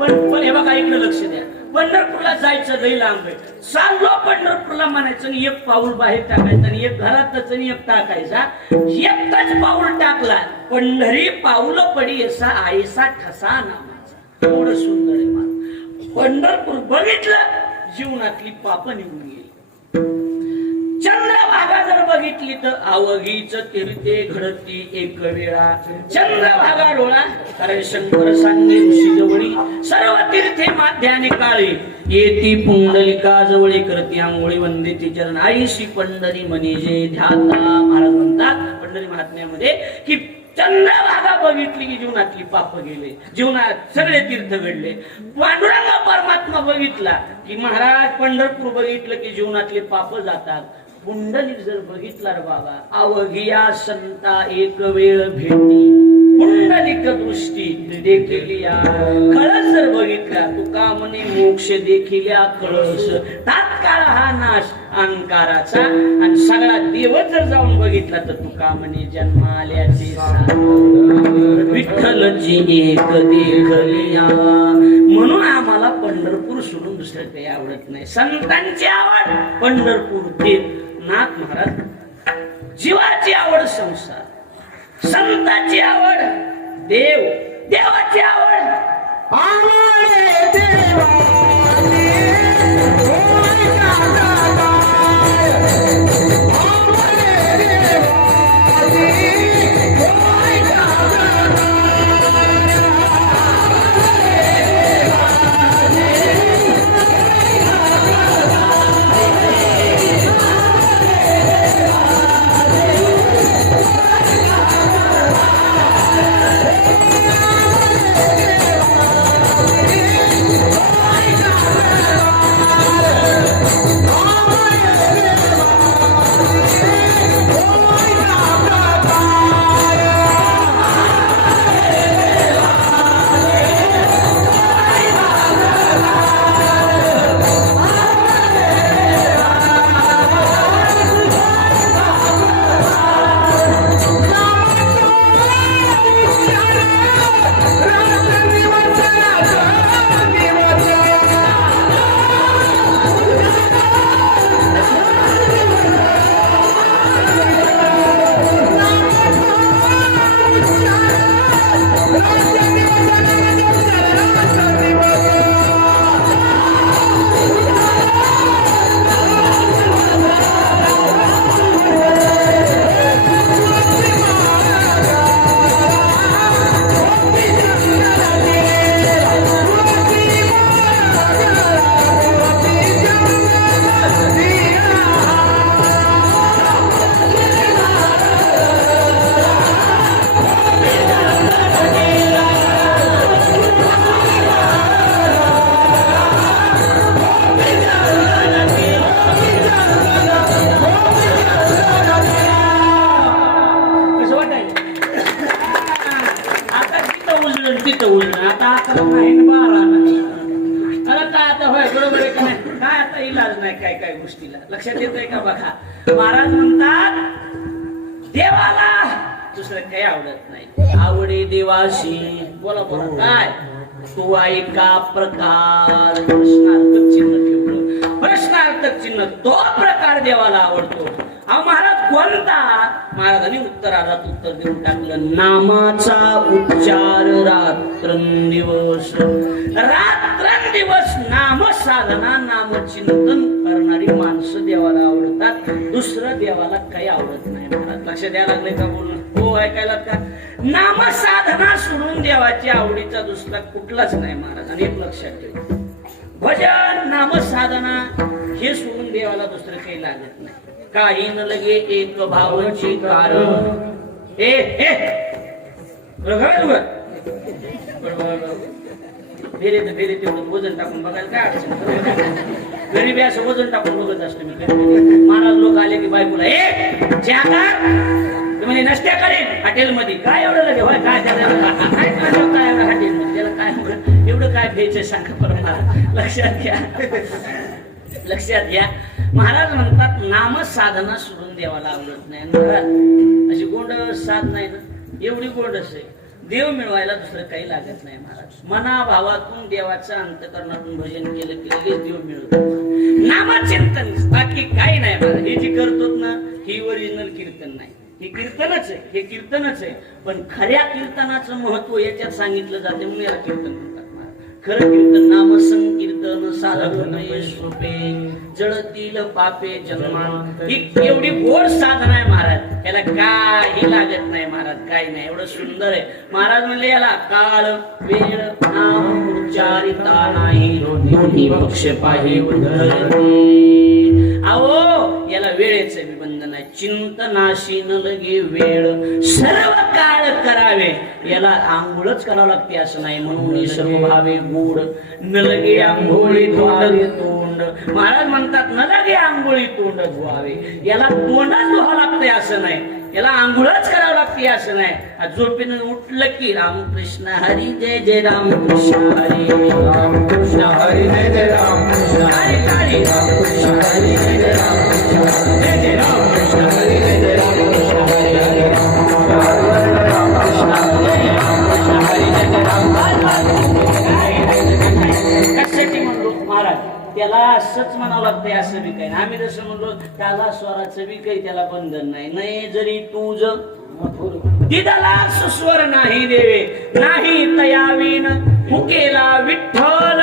पण हे बघा इकडे लक्ष द्या. पंढरपूरला जायचं लई लांब आहे. चाललो पंढरपूरला म्हणायचं आणि एक पाऊल बाहेर टाकायचं आणि एक घरातच आणि एक टाकायचा. एकच पाऊल टाकला पंढरी पाऊल पडी असा आईसा ठसा नामाचा. एवढं सुंदर आहे मला. पंढरपूर बघितलं जीवनातली पाप निघून गेली. चंद्रभागा जर बघितली तर अवघीच तीर्थे घडती एक वेळा. चंद्रभागा डोळा कारण शंकर सांगे ऋषी जवळी सर्व तीर्थे माध्याने काळी येती पुंडलिका जवळी करती आंघोळी वंदे ती चरण आईशी पंढरी म्हणे जे ध्याता. महाराज म्हणतात पंढरी महात्म्यामध्ये की चंद्रभागा बघितली की जीवनातली पाप गेले, जीवनात सगळे तीर्थ घडले. पांडुरंग परमात्मा बघितला की महाराज पंढरपूर बघितलं की जीवनातले पाप जातात. पुंडलिक जर बघितला रे बाबा अवघिया संता एक वेळ भेटी पुंडलिक दृष्टी देखील या. कळस जर बघितला तुका म्हणे मोक्ष देखील या कळस. तात्काळ हा नाश अहंकाराचा आणि सगळा देवच जर जाऊन बघितला तर तुका म्हणे जन्माल्याचे विठ्ठलची एक देखलिया. म्हणून आम्हाला पंढरपूर सोडून दुसरं काही आवडत नाही. संतांची आवड पंढरपूर तीर्थ नाथ महाराज. जीवाची आवड संसार, संतांची आवड देव, देवाची आवड आम्हाले देवाने होय काकाय. आम्हाले देवाने होय काकाय. काय काय गोष्टीला लक्षात येतंय का बघा. महाराज म्हणतात देवाला दुसरं काही आवडत नाही. आवडे देवाशी बोला बोला काय तू ऐका प्रकार प्रश्नार्थक चिन्ह ठेवलं. प्रश्नार्थक चिन्ह तो प्रकार देवाला आवडतो. हा महाराज कोणता. महाराजांनी उत्तरार्धात उत्तर देऊन टाकलं नामाचा उच्चार रात्रंदिवस. रात्रंदिवस नाम साधना नाम चिंतन करणारी माणसं देवाला आवडतात. दुसरं देवाला काही आवडत नाही. महाराज लक्ष द्यायला लागले का बोलणं. हो ऐकायला का. नाम साधना सोडून देवाची आवडीचा दुसरा कुठलाच नाही महाराज. आणि एक लक्षात ठेव भजन नाम साधना हे सोडून देवाला दुसरं काही लागत नाही. काही न लगे एक भावची कारण बेरे तेवढं वजन टाकून बघायला काय अडचण. गरीबी असं वजन टाकून बघत असतो मी. महाराज लोक आले की बायकोला म्हणजे नसत्या करेन हॉटेलमध्ये काय एवढं लगे होय काय काय एवढं हॉटेलमध्ये त्याला काय एवढं काय घ्यायचं सांगा परत मला. लक्षात घ्या लक्षात घ्या. महाराज म्हणतात नाम साधना सोडून देवाला आवडत नाही. महाराज अशी गोंड साध नाही ना एवढी गोंडस आहे. देव मिळवायला दुसरं काही लागत नाही महाराज. मनाभावातून देवाचं अंतकरणातून भजन केलं की लगेच देव मिळतो. नामचिंतन बाकी काही नाही महाराज. हे जे करतो ना ही ओरिजिनल कीर्तन नाही, हे कीर्तनच आहे, हे कीर्तनच आहे. पण खऱ्या कीर्तनाचं महत्व याच्यात सांगितलं जाते म्हणून याला कीर्तन म्हणतात महाराज. खरं कीर्तन नाम संकीर्तन साधन सोपे जळतील पापे जन्मा, ही एवढी गोड साधना आहे महाराज. याला काही लागत नाही महाराज, काही नाही. एवढं सुंदर आहे महाराज. म्हणले याला काळ वेळ नाम उच्चारिता नाही दोन्ही पक्ष पाही अहो याला वेळेचं बंधन आहे. चिंतनाशी न लगे वेळ सर्व काळ करावे, याला आंघोळच करावं लागते असं नाही. म्हणून सर्व भावे गोड न लगे आंघोळी तोंड. महाराज म्हणतात न लगे आंघोळी तोंड धुवावे, याला तोंडच धुवावं लागतंय असं नाही, याला आंघोळच करावं लागते असं नाही. झोपेनं उठलं की रामकृष्ण हरी जय जय रामकृष्ण हरी रामकृष्ण हरी जय जय रामकृष्ण हरी हरी रामकृष्ण हरी जय जय रामकृष्ण जय जय रामकृष्ण हरी जय जय रामकृष्ण हरी हरी रामकृष्ण हरी जय जय कशाची म्हणलो महाराज, त्याला असंच म्हणावं लागतंय असं बी काही. आम्ही जसं म्हणलो त्याला स्वराचं बी काही त्याला बंधन नाही. नाही जरी तुझ दिदाला सुस्वर नाही देवे नाही तयावीन हुकेला विठ्ठल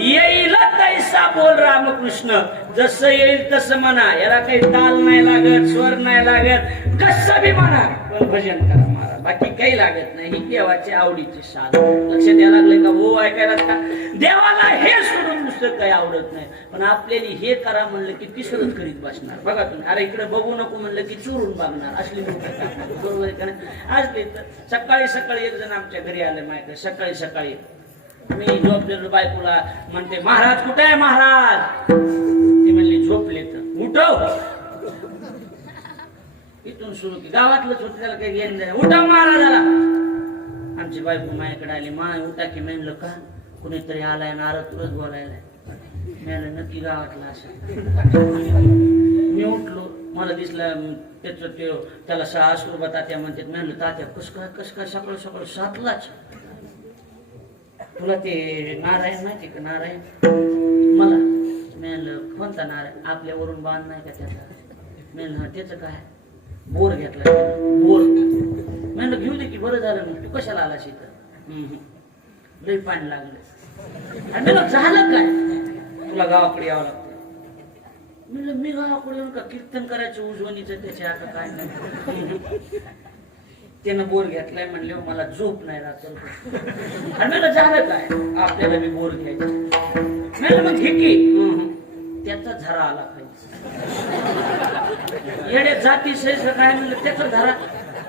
येईल तैसा बोल रामकृष्ण. जसं येईल तसं म्हणा, याला काही ताल नाही लागत, स्वर नाही लागत, कसं बी म्हणा पण भजन करा महाराज, बाकी काही लागत नाही. ही देवाची आवडीची साध. लक्षात यायला लागले का हो ऐकायला का? देवाला हे सोडून दुसरं काही आवडत नाही. पण आपल्याला हे करा म्हणलं की तिसरंच करीत बसणार. बघा तुम्ही, अरे इकडे बघू नको म्हणलं की चोरून बघणार. असली बरोबर आहे का नाही? आज सकाळी सकाळी एक जण आमच्या घरी आले माहिती. सकाळी सकाळी मी झोपलेलो, बायकोला म्हणते महाराज कुठे आहे महाराज? ती म्हणली झोपले. तर उठव. इथून सुरू की गावातलंच होतं, त्याला काही घेऊन जाय. उठव महाराजाला. आमची बायको माझ्याकडे आली. माय उठा की म्हणलं का कुणीतरी आलाय ना आला तुरंत बोलायला. म्हणलं नक्की गावातला असं. मी उठलो, मला दिसलं त्याचं त्याला आश्रुबा तात्या म्हणतात. म्हणलं तात्या कस काय सकाळ सकाळ 7लाच? तुला ते नारायण माहिती का? नारायण मला म्हणलं कोणता नारायण? आपल्यावरून बांध नाही का त्याचा? म्हणलं हा त्याचं काय? बोर घेतला बोर. म्हणलं घेऊ दे की बरं झालं. मग तू कशाला आला इथं? लई पाणी लागलं. आणि म्हणलं झालं काय? तुला गावाकडे यावं लागतं. म्हणलं मी गावाकडे येऊन का कीर्तन करायचं उजवणीचं त्याच्या आता काय नाही. त्यानं बोर घेतलाय म्हणले मला झोप नाही राहत. आणि म्हणलं झालं काय? आपल्याला मी बोर घ्यायचं. म्हणलं मग घे की. त्याचा झरा आला पाहिजे. येडे जाती सैस काय म्हणलं त्याचा झरा.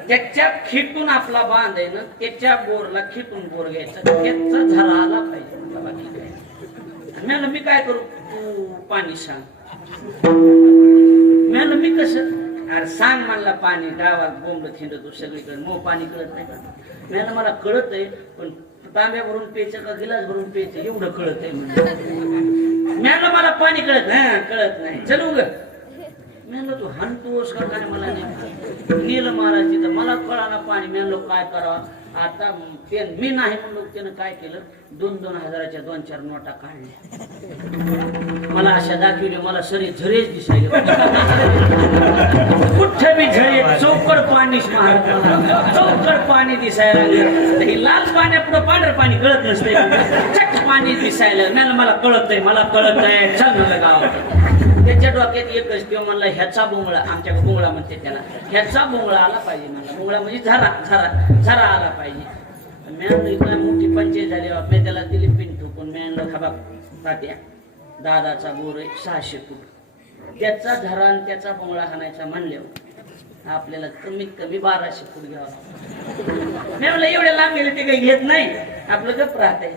त्याच्या खिटून आपला बांध आहे ना, त्याच्या बोरला खिटून बोर घ्यायचा, त्याचा झरा आला पाहिजे. बाकी काय? म्हणलं मी काय करू? तू पाणी सांग. म्हणलं मी कसं? अरे सांग म्हणला पाणी. गावात बोंब थिंडतो सगळीकडे, मग पाणी कळत नाही का? म्हणलं मला कळत आहे, पण तांब्या भरून प्यायचं का गिलास भरून प्यायचं एवढं कळत आहे म्हणलं. मला पाणी कळत नाही. कळत नाही चलू ग. म्हणलं तू हनतोस का काय? मला नाही नेलं महाराज तिथं, मला कळाना पाणी. म्हणलो काय करावं आता? मी नाही म्हणलो. त्यानं काय केलं? 2-2 हजाराच्या 2-4 नोटा काढल्या. मला अशा दाखवल्या. मला सरी झरेच दिसायला. कुठं बी झरे, चौकड पाणीच महाराज, चौकड पाणी दिसायला लागलं. ही लाल पाण्यापुढं पांढरं पाणी कळत नसतं, चट पाणी दिसायला. मला कळत आहे, मला कळत आहे. चल म्हणलं गावात. त्याच्या डोक्यात एकच किंवा म्हणला ह्याचा बोंगळा, आमच्याकडे बोंगळा म्हणते त्याला, ह्याचा बोंगळा आला पाहिजे. मला बोंगळा म्हणजे झरा झरा झरा आला पाहिजे. मी मोठी पंचायत झाली. मी त्याला दिली पिन ठोकून. मी आणलं खा तात्या दादाचा बोर आहे 600 फूट. त्याचा झरा आणि त्याचा बोंगळा हाणायचा म्हणल्यावर आपल्याला कमीत कमी 1200 फूट घ्यावा. मी म्हणलं एवढ्या लांब गेले ते काही घेत नाही, आपलं गप राहते.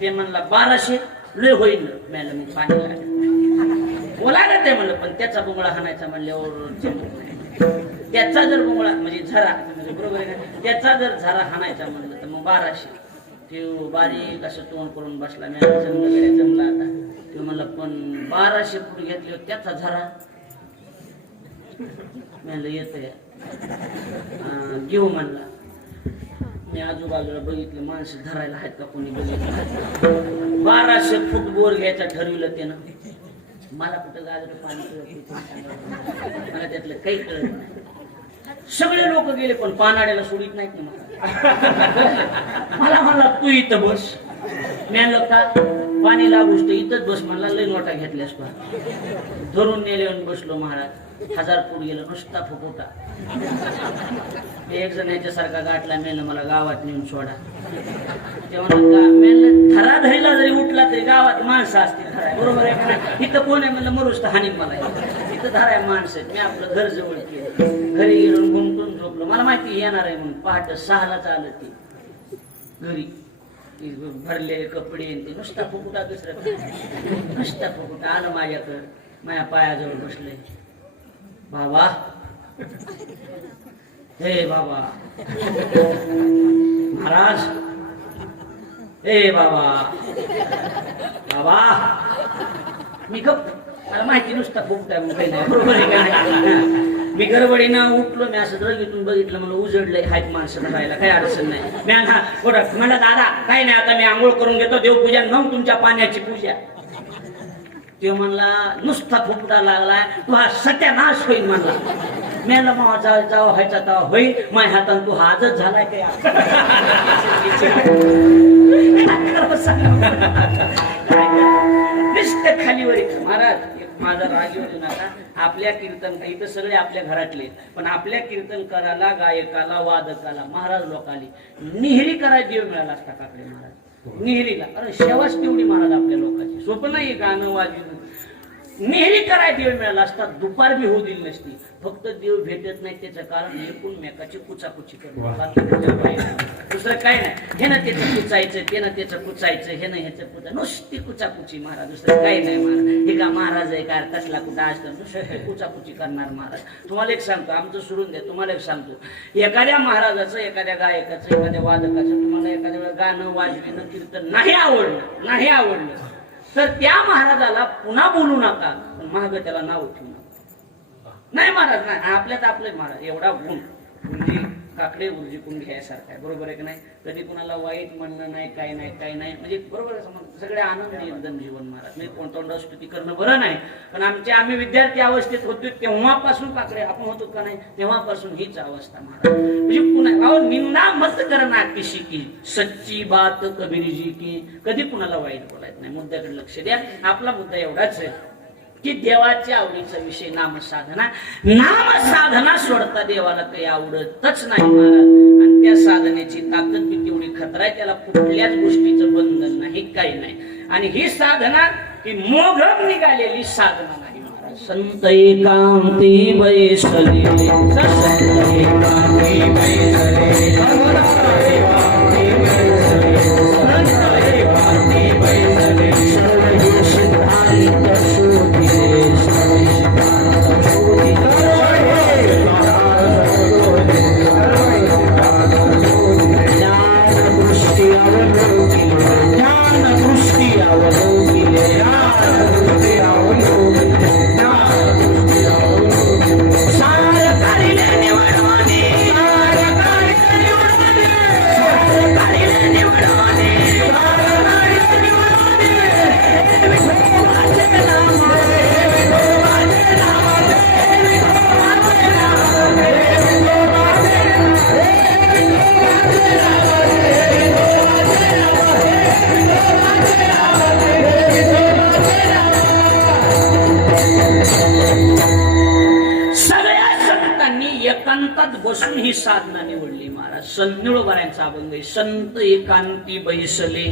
ते म्हणला 1200 लय होईल. मी पाणी लागेल बोलायला ते म्हणलं, पण त्याचा बोंगळा हाणायचा म्हणल्यावर जमत नाही. त्याचा जर बोंगळा म्हणजे झरा म्हणजे बरोबर आहे का? त्याचा जर झरा हाणायचा म्हणलं तर मग 1200. ते बारीक असं तोंड करून बसला. मी जमलं जमला आता. ते म्हणलं पण 1200 फूट घेतले त्याचा झरा. म्हणलं येत घेऊ म्हणला. मी आजूबाजूला बघितलं माणसं धरायला आहेत का कोणी बघितलं 1200 फूट बोर घ्यायचं ठरविलं त्यानं. मला कुठं गाजर पाणी कळत नाही, मला त्यातलं काही कळत नाही. सगळे लोक गेले पण पानाड्याला सोडित नाहीत ना मला म्हणला तू इथं बस. मी म्हणलं का पाणी लागूस तर इथंच बस म्हणला. लई नोटा घेतल्यास पा धरून नेले बसलो महाराज. 1000 फूट गेलं नुसता फुफुटा. एक जण याच्यासारखा गाठला मेलं मला गावात नेऊन सोडा. तेव्हा मेलं थरा धरीला जरी उठला तरी गावात माणसं असतील धराय बरोबर आहे का. इथं कोण आहे म्हणलं मरूस तर हानी मला इथं धराय माणसं. मी आपलं घर जवळ केलं. घरी गेलो गुंतून झोपलो. मला माहिती येणार आहे म्हणून पहाटे 6लाच आलं ती घरी. भरलेले कपडे ते नुसता फुकुटा दुसरं नुसता फुकुटा आलं माझ्याकडं. माझ्या पायाजवळ बसले. बाबा हे बाबा महाराज हे बाबा बाबा. मी गप्प. मला माहिती नुसता फुकटा काही नाही बरोबर आहे का. मी गडबडीनं उठलो. मी असं रगीतून बघितलं मला उजडलंय हायत माणसं राहायला काही अडचण नाही. मी म्हणलं दादा काही नाही आता मी आंघोळ करून घेतो देवपूजा मग तुमच्या पाण्याची पूजा. ते म्हणला नुसता फुकटा लागलाय तू हा सत्यानाश होईल म्हणला. मेला मग जाव व्हायचा तेव्हा होईल माझ्या हातान तू हा आजच झालाय काय. नुसतं खालीवर महाराज. माझा राग येऊ नका. आपल्या कीर्तन इथं सगळे आपल्या घरातले पण आपल्या कीर्तनकाराला गायकाला वादकाला महाराज लोकांनी निहिरी करायला देव मिळाला असता काकडे महाराज. निहिरीला अरे शेवाच तेवढी महाराज आपल्या लोकांची सोपं नाही गाणं वाजवून. निहिरी करायला देव मिळाला असता दुपार बी होऊ दिली नसती. फक्त देव भेटत नाही त्याचं कारण एकूण मेकाची कुचाकुची करणं दुसरं काय नाही. हे ना त्याचं कुचायचं ते ना त्याचं कुचायचं हे ना ह्याचं कुचा नुसती कुचाकुची महाराज दुसरं काही नाही महाराज. हे का महाराज आहे का कसला कुठं असतं दुसरं कुचाकुची करणार महाराज. तुम्हाला एक सांगतो आमचं सोडून द्या. तुम्हाला एक सांगतो एखाद्या महाराजाचं एखाद्या गायकाचं एखाद्या वादकाचं तुम्हाला एखाद्या वेळेला गाणं वाजविणं कीर्तन नाही आवडलं तर त्या महाराजाला पुन्हा बोलू नका. पण महाग त्याला नाव ठेवू नका. नाही महाराज नाही आपल्यात आपले महाराज एवढा गुण म्हणजे काकडे उर्जिकून घ्यायसारखा आहे बरोबर आहे की नाही. कधी कुणाला वाईट म्हणणं नाही काही नाही म्हणजे बरोबर आहे. सगळे आनंदी एकदम जीवन महाराज. मी कोणता स्तुती करणं बरं नाही पण आम्ही विद्यार्थी अवस्थेत होतो तेव्हापासून काकडे आपण होतो का नाही तेव्हापासून हीच अवस्था महाराज. म्हणजे पुन्हा निंदा मत करना किसी की सच्ची बात कबीरजी की. कधी कुणाला वाईट बोलायचं नाही. मुद्द्याकडे लक्ष द्या. आपला मुद्दा एवढाच आहे की देवाच्या आवडीचा विषय नामसाधना सोडता देवाला काही आवडतच नाही महाराज. आणि त्या साधनेची ताकद बी तेवढी खतरा आहे. त्याला कुठल्याच गोष्टीचं बंधन नाही काही नाही. आणि ही साधना ही मोघम निघालेली साधना नाही महाराज. संत एकांती बैसले संत एकांती बसून ही साधना निवडली महाराज. संत निळोबाऱ्यांचा अभंग आहे. संत एकांती बैसले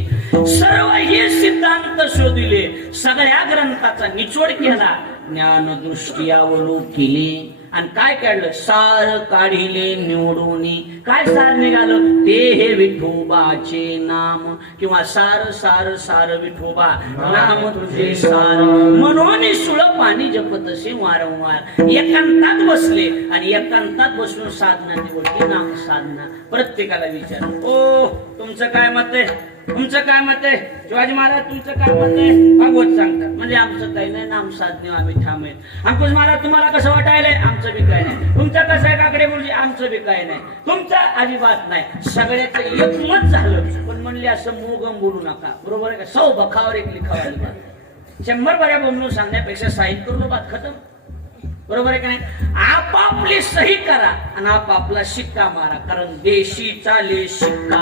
सर्व हे सिद्धांत शोधिले सगळ्या ग्रंथाचा निचोड केला ज्ञान दृष्टी अवलोकिले. आणि काय काढलं सार काढिले निवडून. काय सार निघालं ते हे विठोबाचे नाम किंवा सार सार सार विठोबा नाम तुझे सार म्हणून सुळ पाणी जपतसे वारंवार. एकांतात बसले आणि एकांतात बसून साधना निवडली नाम साधना. प्रत्येकाला विचार ओ तुमचं काय मत आहे. तुमचं काय मत आहे? शिवाजी महाराज तुमचं काय मत आहे? भागवत सांगतात. म्हणजे आमचं काही नाही, नाम साधने आम्ही ठाम आहेत. अंकुश महाराज तुम्हाला कसं वाटायलंय? आमचं बी काय नाही. तुमचं कसं आहे काकडे गुरुजी? आमचं बी काय नाही. तुमचं अजिबात नाही. सगळ्याचं एकमत झालं. पण म्हणले असं मोगम बोलू नका. बरोबर आहे का? सौ बखावर एक लिखावाली बात. 100 बऱ्या बोलून सांगण्यापेक्षा साहित्य करून बात खतम. बरोबर आहे का नाही? आपापली सही करा आणि आपापला शिक्का मारा. कारण देशी चाले शिक्का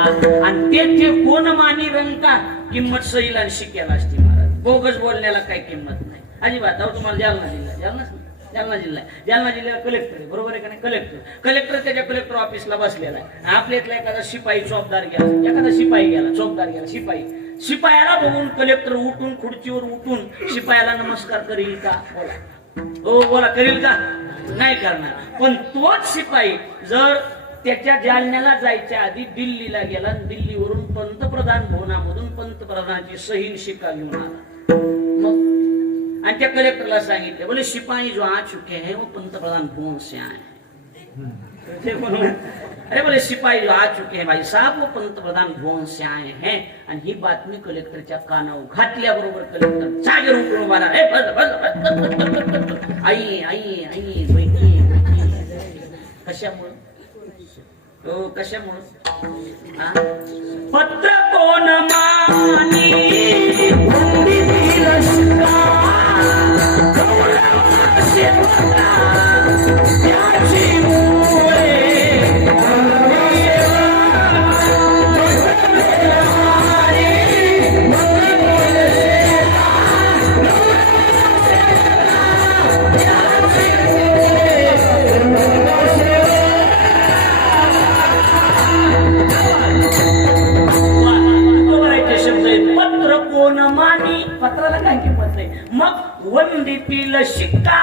आणि तेथे कोण मानी रंका. किंमत सहीला आणि शिक्क्याला असते महाराज. बोगस बोलण्याला काही किंमत नाही अजिबात. अहो तुम्हाला जालना जिल्ह्यात कलेक्टर आहे. बरोबर आहे का नाही? कलेक्टर त्याच्या कलेक्टर ऑफिसला बसलेला आहे. आपल्या इथला एखादा शिपाई चौकदार गेला, शिपायाला बघून कलेक्टर उठून खुर्चीवर उठून शिपायाला नमस्कार करील का? बोला करील का? नाही करणार. पण तोच शिपाई जर त्याच्या जालन्याला जायच्या आधी दिल्लीला गेला आणि दिल्लीवरून पंतप्रधान भवनामधून पंतप्रधानाची सही शिक्का घेऊन आला, मग आणि त्या कलेक्टरला सांगितले बोले शिपाई जो आ चुके हैं वो पंतप्रधान भवन से आए हैं. अरे बोले सिपाही जो आ चुके हैं भाई साहब वो पंतप्रधान भवन से आए हैं. आणि ही बातमी कलेक्टरच्या कानावर घातल्याबरोबर कलेक्टर जागेवर उठून उभा राहिला. आई कशामुळं पत्र कोण मानी पत्राला काय किंमत नाही. मग वंदीतील शिक्का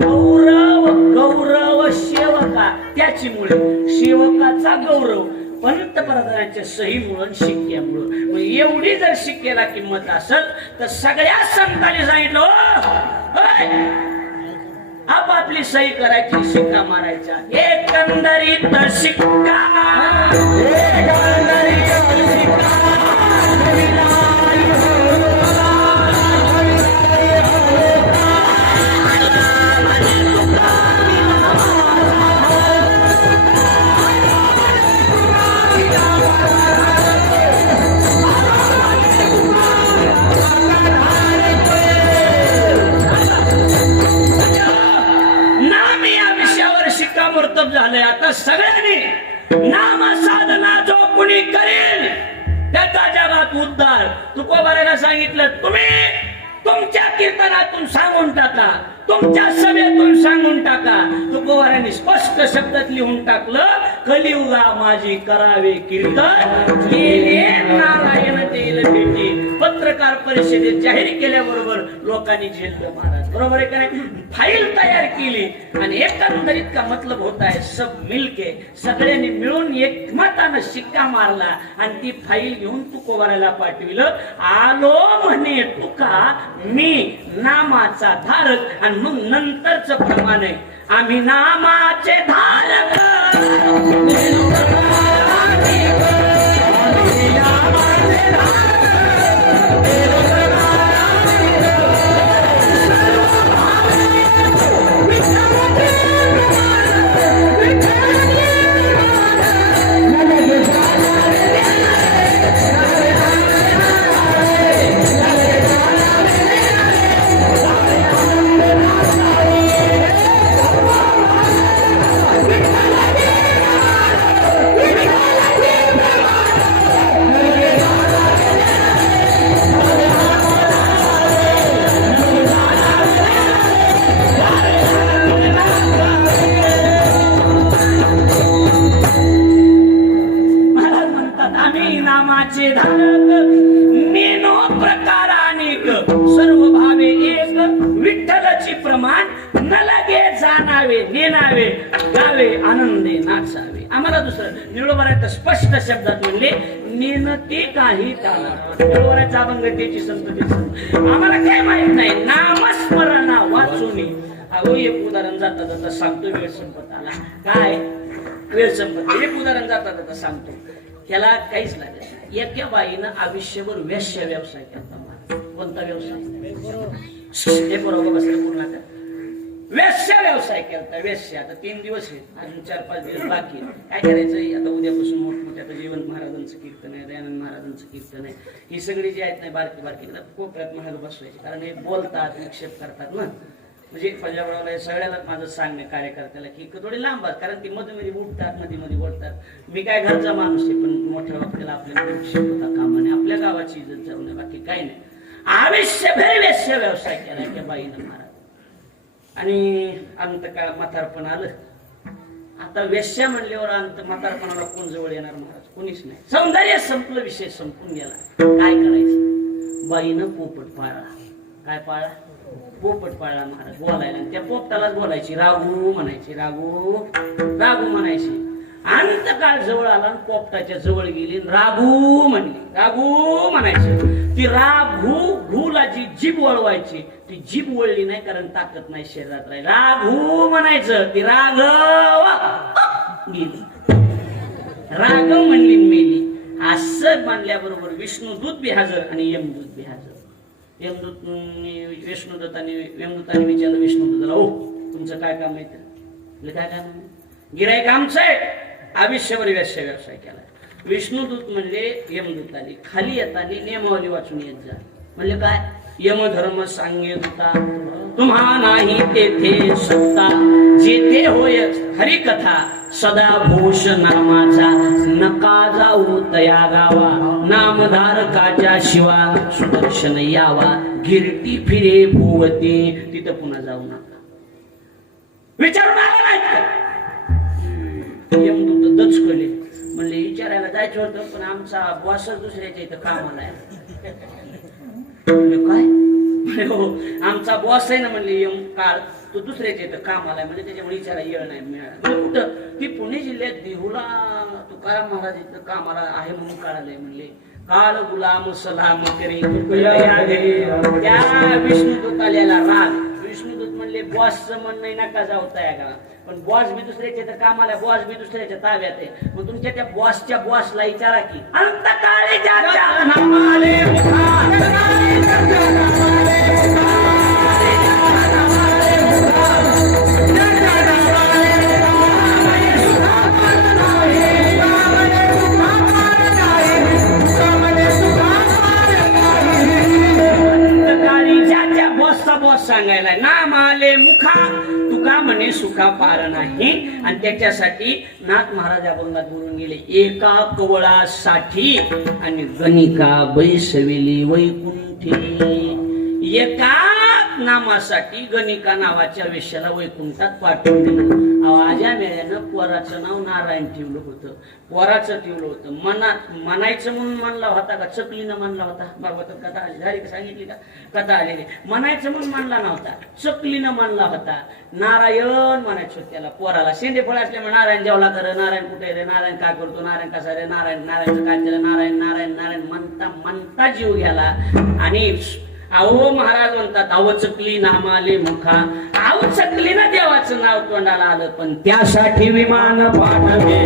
गौरव सेवका. त्याची मुळे सेवकाचा गौरव पंतप्रधानांच्या सहीमुळं शिक्क्यामुळं. एवढी जर शिक्क्याला किंमत असेल तर सगळ्या संतांनी सांगितलं आपापली सही करायची, शिक्का मारायचा. एकंदरीत शिक्का झालंय. आता सगळ्यांनी नाम साधना जो कुणी करेल त्याचा जगात उद्धार. तुकोबाराला सांगितलं तुम्ही तुमच्या कीर्तनातून सांगून टाका, तुमच्या सभेतून सांगून टाका. तुकोबारांनी स्पष्ट शब्दात लिहून टाकलं कलियुगा माझी करावे कीर्तन गेले नारायण देईल भेटी. पत्रकार परिषदेत जाहीर केल्याबरोबर लोकांनी झेललं महाराज. बरोबर आहे का नाही? फाईल तयार केली आणि एकंदरीत का मतलब होता है सब मिलके सगळ्यांनी मिळून एकमतानं शिक्का मारला आणि ती फाईल घेऊन तुकोबाराला पाठविलं. आलो म्हणे तुका मी नामाचा धारक. आणि मग नंतरच प्रमाण आहे आम्ही नामाचे धारक. नेनावे गावे आनंदे नाचावे. आम्हाला दुसरं निळोबारात स्पष्ट शब्दात म्हणले नेनते काही काला. निळोबाराच्या अभंगतेची संतती आम्हाला काय माहित नाही. नामस्मरणा वाचून अगो एक उदाहरण जाता जाता सांगतो. वेळ संपत आला. काय वेळ संपत एक उदाहरण जाता जाता सांगतो. त्याला काहीच लागत नाही. एका बाईनं आयुष्यभर वेश्या व्यवसाय केला महाराज. कोणता व्यवसाय? हे बरोबर बसलं पूर्ण आता. वेश्या व्यवसाय केला. वेश्या आता 3 दिवस आहेत, अजून 4-5 दिवस बाकी आहेत. काय करायचं आता? उद्यापासून मोठमोठ्या आता जयवंत महाराजांचं कीर्तन आहे, दयानंद महाराजांचं कीर्तन आहे. ही सगळी जी आहेत नाही बारकी बारकी कोपऱ्यात महाल बसवायची, कारण हे बोलतात, विक्षेप करतात ना. म्हणजे पंजाबरावला सगळ्याला माझं सांगणे कार्यकर्त्याला की थोडी लांब, कारण ती मध्ये मध्ये उठतात, मध्ये मध्ये बोलतात. मी काय घरचा माणूस आहे, पण मोठ्या वक्त्याला आपल्याला विक्षेप होता कामाने, आपल्या गावाची इज्जत जाऊ नये, बाकी काही नाही. आयुष्यभर वेश्य व्यवसाय केला त्या बाईनं महाराज. आणि अंतकाळ म्हातारपण आलं. आता वेश्या म्हणल्यावर अंत म्हातारपणाला कोण जवळ येणार महाराज? कोणीच नाही. सौंदर्य संपलं, विषय संपून गेला. काय करायचं? बाईनं पोपट पाळला. काय पाळला? पोपट पाळला महाराज. बोलायला, त्या पोपटालाच बोलायची, रागू म्हणायची, रागू रागू म्हणायची. अंतकाळ जवळ आला, पोपटाच्या जवळ गेली, रागू म्हणली, रागू म्हणायची. ती राघू घूला जी जीभ वळवायची, ती जीभ वळली नाही, कारण ताकद नाही शरीरात राहील. राघू म्हणायचं, ती राघव गेली, राघव म्हणली मेली. असं मानल्याबरोबर विष्णुदूत बी हजर आणि यमदूत बी हजर. यमदूत विष्णुदत्ताने यमदूताने विचारलं विष्णुदत्ताला, ओ तुमचं काय काम आहे? काय काम आहे? गिराईक आमचं आहे, आयुष्यभर वेश्या व्यवसाय केला. विष्णुदूत म्हणजे यमदूताने खाली येताना नियमावली वाचून येत जा. म्हणजे काय? यमधर्म सांगे दूता, तुम्हा नाही तेथे सत्ता, जेथे होय हरिकथा, सदा भूष नामाचा, नका जाऊ तया गावा, नामधारकाच्या शिवा, सुदर्शन यावा, गिरटी फिरे भुवती, तिथं पुन्हा जाऊ नका. विचारून आला नाही. यमदूत दचकले, म्हणले विचारायला जायचं होतं, पण आमचा बॉसच दुसऱ्याच्या इथं कामाला आहे. म्हणले काय? म्हणजे हो, आमचा बॉस आहे ना, म्हणले यम काळ, तो दुसऱ्याच्या इथं कामाला आहे, म्हणजे त्याच्यामुळे विचारा येळ नाही मिळाला. म्हणजे कुठं? ती पुणे जिल्ह्यात देहुला तुकाराम महाराज इथं कामाला आहे म्हणून कळालंय. म्हणले काळ गुलाम सलाम करे. त्या विष्णुदूत आलेला राग. विष्णुदूत म्हणले बॉसचं म्हणणं नाही, नका जाऊ तया का, पण बॉस बी दुसऱ्याच्या इथं कामाला, बॉस बी दुसऱ्याच्या ताब्यात आहे. मग तुमच्या त्या बॉसच्या बॉसला विचारा की अंतकाळी ज्याच्या नामाले बॉस सांगायला नामाले मुखा, तुका म्हणे सुखा पार नाही. आणि त्याच्यासाठी नाथ महाराज अभंगात बोलून गेले, एका कवळासाठी आणि गणिका बैसविली वैकुंठी. एका नामासाठी गणिका नावाच्या वेश्याला वैकुंठात पाठवून दिलं. आवाजा मेळ्यानं पोराचं नाव नारायण ठेवलं होतं, पोराचं ठेवलं होतं. म्हणायचं म्हणून मानला होता का? चकलीनं मानला होता. भागवतात कथा आली, झाली का? सांगितली का? कथा आलेली. म्हणायचं म्हणून मानला नव्हता, चकलीनं मानला होता. नारायण म्हणायचं त्याला, पोराला. शेंडे फळ असल्यामुळे नारायण जेवला कर, नारायण कुठे रे, नारायण काय करतो, नारायण कसा रे, नारायण नारायणचं काय केलं, नारायण नारायण नारायण म्हणता म्हणता जीव गेला. आणि अहो महाराज म्हणतात, अव चकली नामाले मुखा. अव चकलीनं देवाचं नाव तोंडाला आलं, पण त्यासाठी विमान पाठवले.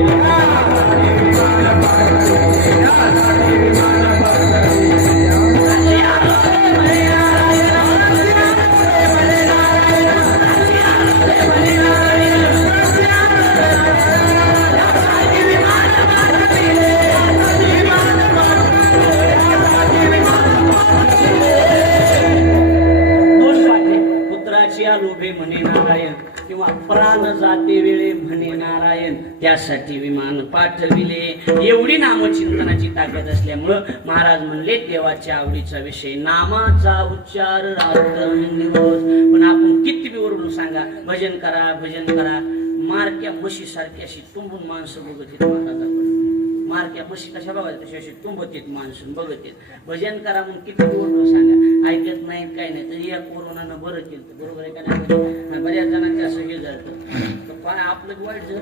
लोभे म्हणे नारायण, किंवा प्राण जाते वेळे म्हणे नारायण, त्यासाठी विमान पाठविले. एवढी नामचिंतनाची ताकद असल्यामुळं महाराज म्हणले देवाच्या आवडीचा विषय नामाचा उच्चार रात्रंदिवस. पण आपण किती बी ओरडून सांगा भजन करा भजन करा, मारक्या म्हशी सारखी अशी तुंबून माणसं बघत येत. महाराजांकडे मारक्या म्हशी कशा बघायला तशी अशी तुंबत येत माणसं बघत येत. भजन करा म्हणून किती ओरडून सांगा, ऐकत नाहीत काही नाही. तर या कोरोनानं बरं केलं, बरोबर आहे का नाही? बऱ्याच जणांचे असं हे झालं, पण आपलं वाईट झालं.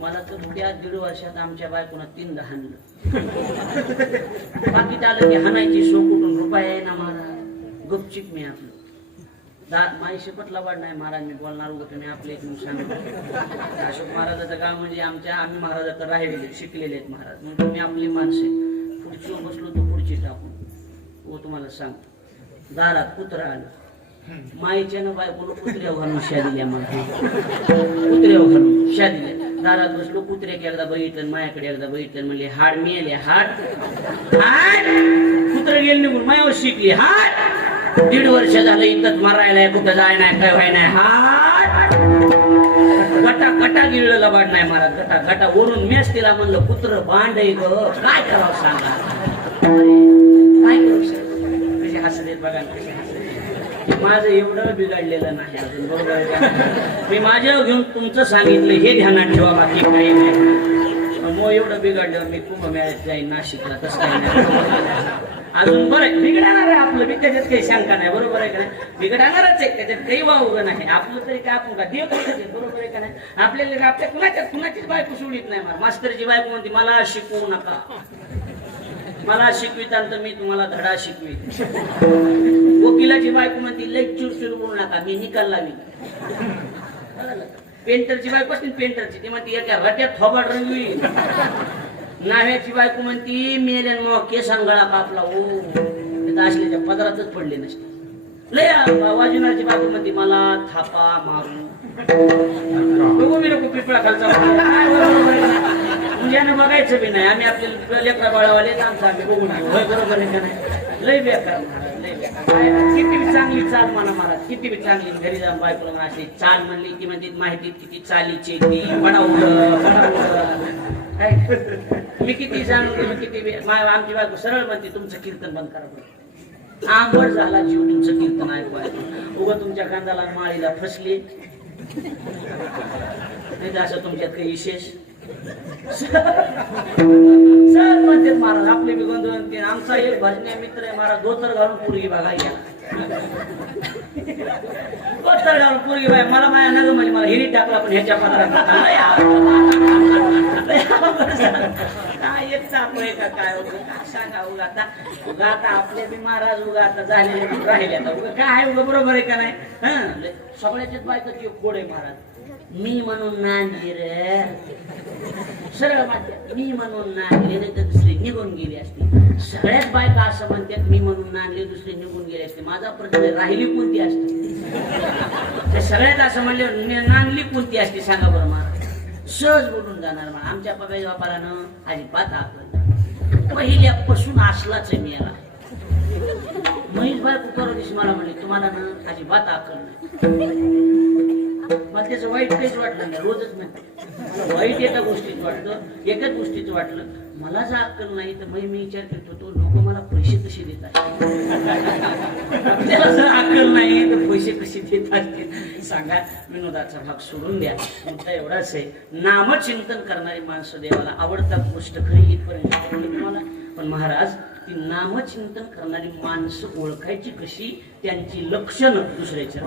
मला तर त्या 1.5 वर्षात आमच्या बायकोना 3दा हाणलं. बाकी आलं की हाणायची सो कुठून रुपया आहे ना मला, गपचिप मी आपलं माझी शपथ लबाड नाही महाराज, मी बोलणार होतो तुम्ही आपले एक सांगतो. अशोक महाराजाचं गाव म्हणजे आम्ही महाराजाचं राहिलेले शिकलेले आहेत महाराज. मग तुम्ही आपली माणसे खुर्चीवर बसलो तर खुर्ची टाकून हो तुम्हाला सांग. दारात कुत्रा आलं, माईच्यानं बायकोला कुत्र्यावर घालून शा दिल्या मला, कुत्र्यावर घालून शा दिल्या. दारात बसलो, कुत्र्याक एकदा बघितलं, मायाकडे एकदा बघितलं, म्हणले हाड मिळाले हाड हाड. कुत्र गेले निघून मायावर शिकली हाड. 1.5 वर्ष झालं इथंच मारायलाय, कुठं जाय नाही काय व्हाय नाही हाड. गटा गटा गिळलं लबाड नाही महाराज, गटा गटा वरून मेस तिला म्हणलं कुत्र भांड आहे ग, काय करावं सांगा. काय करू सर, कसे हसत बघा कसे हसत. माझं एवढं बिघडलेलं नाही अजून, बरोबर आहे का. मी माझ्यावर घेऊन तुमचं सांगितलं हे ध्यानात ठेवा, बाकी काही नाही. मग एवढं बिघडलं मी कुंभमेळ्यात जाईन नाशिकला, तसं काही नाही अजून. बरं बिघडणार आहे आपलं बी, त्याच्यात काही शंका नाही, बरोबर आहे का नाही. बिघडणारच आहे, त्याच्यात काही वावगं नाही. आपलं तरी काय आपण का देव करायचं, बरोबर आहे का नाही. आपल्याला आपल्या कुणाचीच बायको सोडित नाही. मास्तरची बायको म्हणते मला शिकवू नका, मला शिकवितांत मी तुम्हाला धडा शिकवीत. वकिलाची बायको म्हणते लई चिडचिड बोलू नका, मी निकाल लावी. पेंटरची बायको असते पेंटरची, ती म्हणते एका रट्यात थोबाड रंगवी. नाव्याची बायको म्हणती मेल्यान मग केसांगळा कापला हो, असल्याच्या पदरातच पडले नसते. लय वाजवणारची बायको म्हणते मला थापा मारू बघू मी नको पिपळा खालचा. ज्यानं बघायचं बी नाही, आम्ही आपल्या लेकरा बाळावाले आमचं आम्ही बघून घेऊ, बरोबर आहे का नाही. लय बेकार महाराज, लय बेकार. किती बी चांगली चाल म्हणा महाराज, किती बी चांगली घरी जाऊन बायकोला म्हणा अशी चाल म्हणली ती म्हणते माहिती किती चालीची ती मी किती सांगू, मी किती आमची बायको सरळ म्हणते तुमचं कीर्तन बंद करा. आंबट झाला जीव तुमचं कीर्तन ऐकवायचं. उगा तुमच्या कांदाला माळीला फसले नाही असं तुमच्यात काही विशेष. सर म्हणते महाराज आपले बी गोंधळ तीन. आमचा एक भजने मित्र आहे महाराज, धोतर घालून पोरगी बघा घ्या, धोतर घालून पोरगी बाय मला माया नग म्हणजे मला हिरी टाकला पण ह्याच्या पत्रात काय एक चाप आहे का काय होतं काय सांगा. उगा आता आपले बी महाराज उगा आता झालेले राहिले आता उगा काय उगा बरोबर आहे का नाही. सगळ्याच्याच बायकाची एक खोड आहे महाराज. मी म्हणून नांदली रे, सरळ म्हणते मी म्हणून नांदली, नाही तर दुसरी निघून गेली असते. सगळ्याच बायका असं म्हणतात मी म्हणून नांदली दुसरी निघून गेली असते. माझा प्रश्न राहिली कोणती असते. सगळ्यात असं म्हणले नांदली कोणती असते सांगा बरं महाराज. सहज बोलून जाणार म्हणा. आमच्या पप्या बापारानं अजिबात आपलं पहिल्यापासून असलाच आहे मी याला. महेश बायको करू दिस मला म्हणले तुम्हाला ना अजिबात अक्कल नाही. मला त्याचं वाईट काहीच वाटलं नाही, रोजच म्हणते वाईट एका गोष्टीत वाटलं, एकच गोष्टीचं वाटलं मला जर अक्कल नाही तर मी विचार करतो तो लोक मला पैसे कसे देतात. आपल्याला जर अक्कल नाही तर पैसे कसे देत असतील सांगा. विनोदाचा भाग सोडून द्या. मुद्दा एवढाच आहे, नामचिंतन करणारी माणसं देवाला आवडतात. गोष्ट खरी इथपर्यंत तुम्हाला पण महाराज ती नामचिंतन करणारी माणसं ओळखायची कशी, त्यांची लक्षणं दुसऱ्याच्या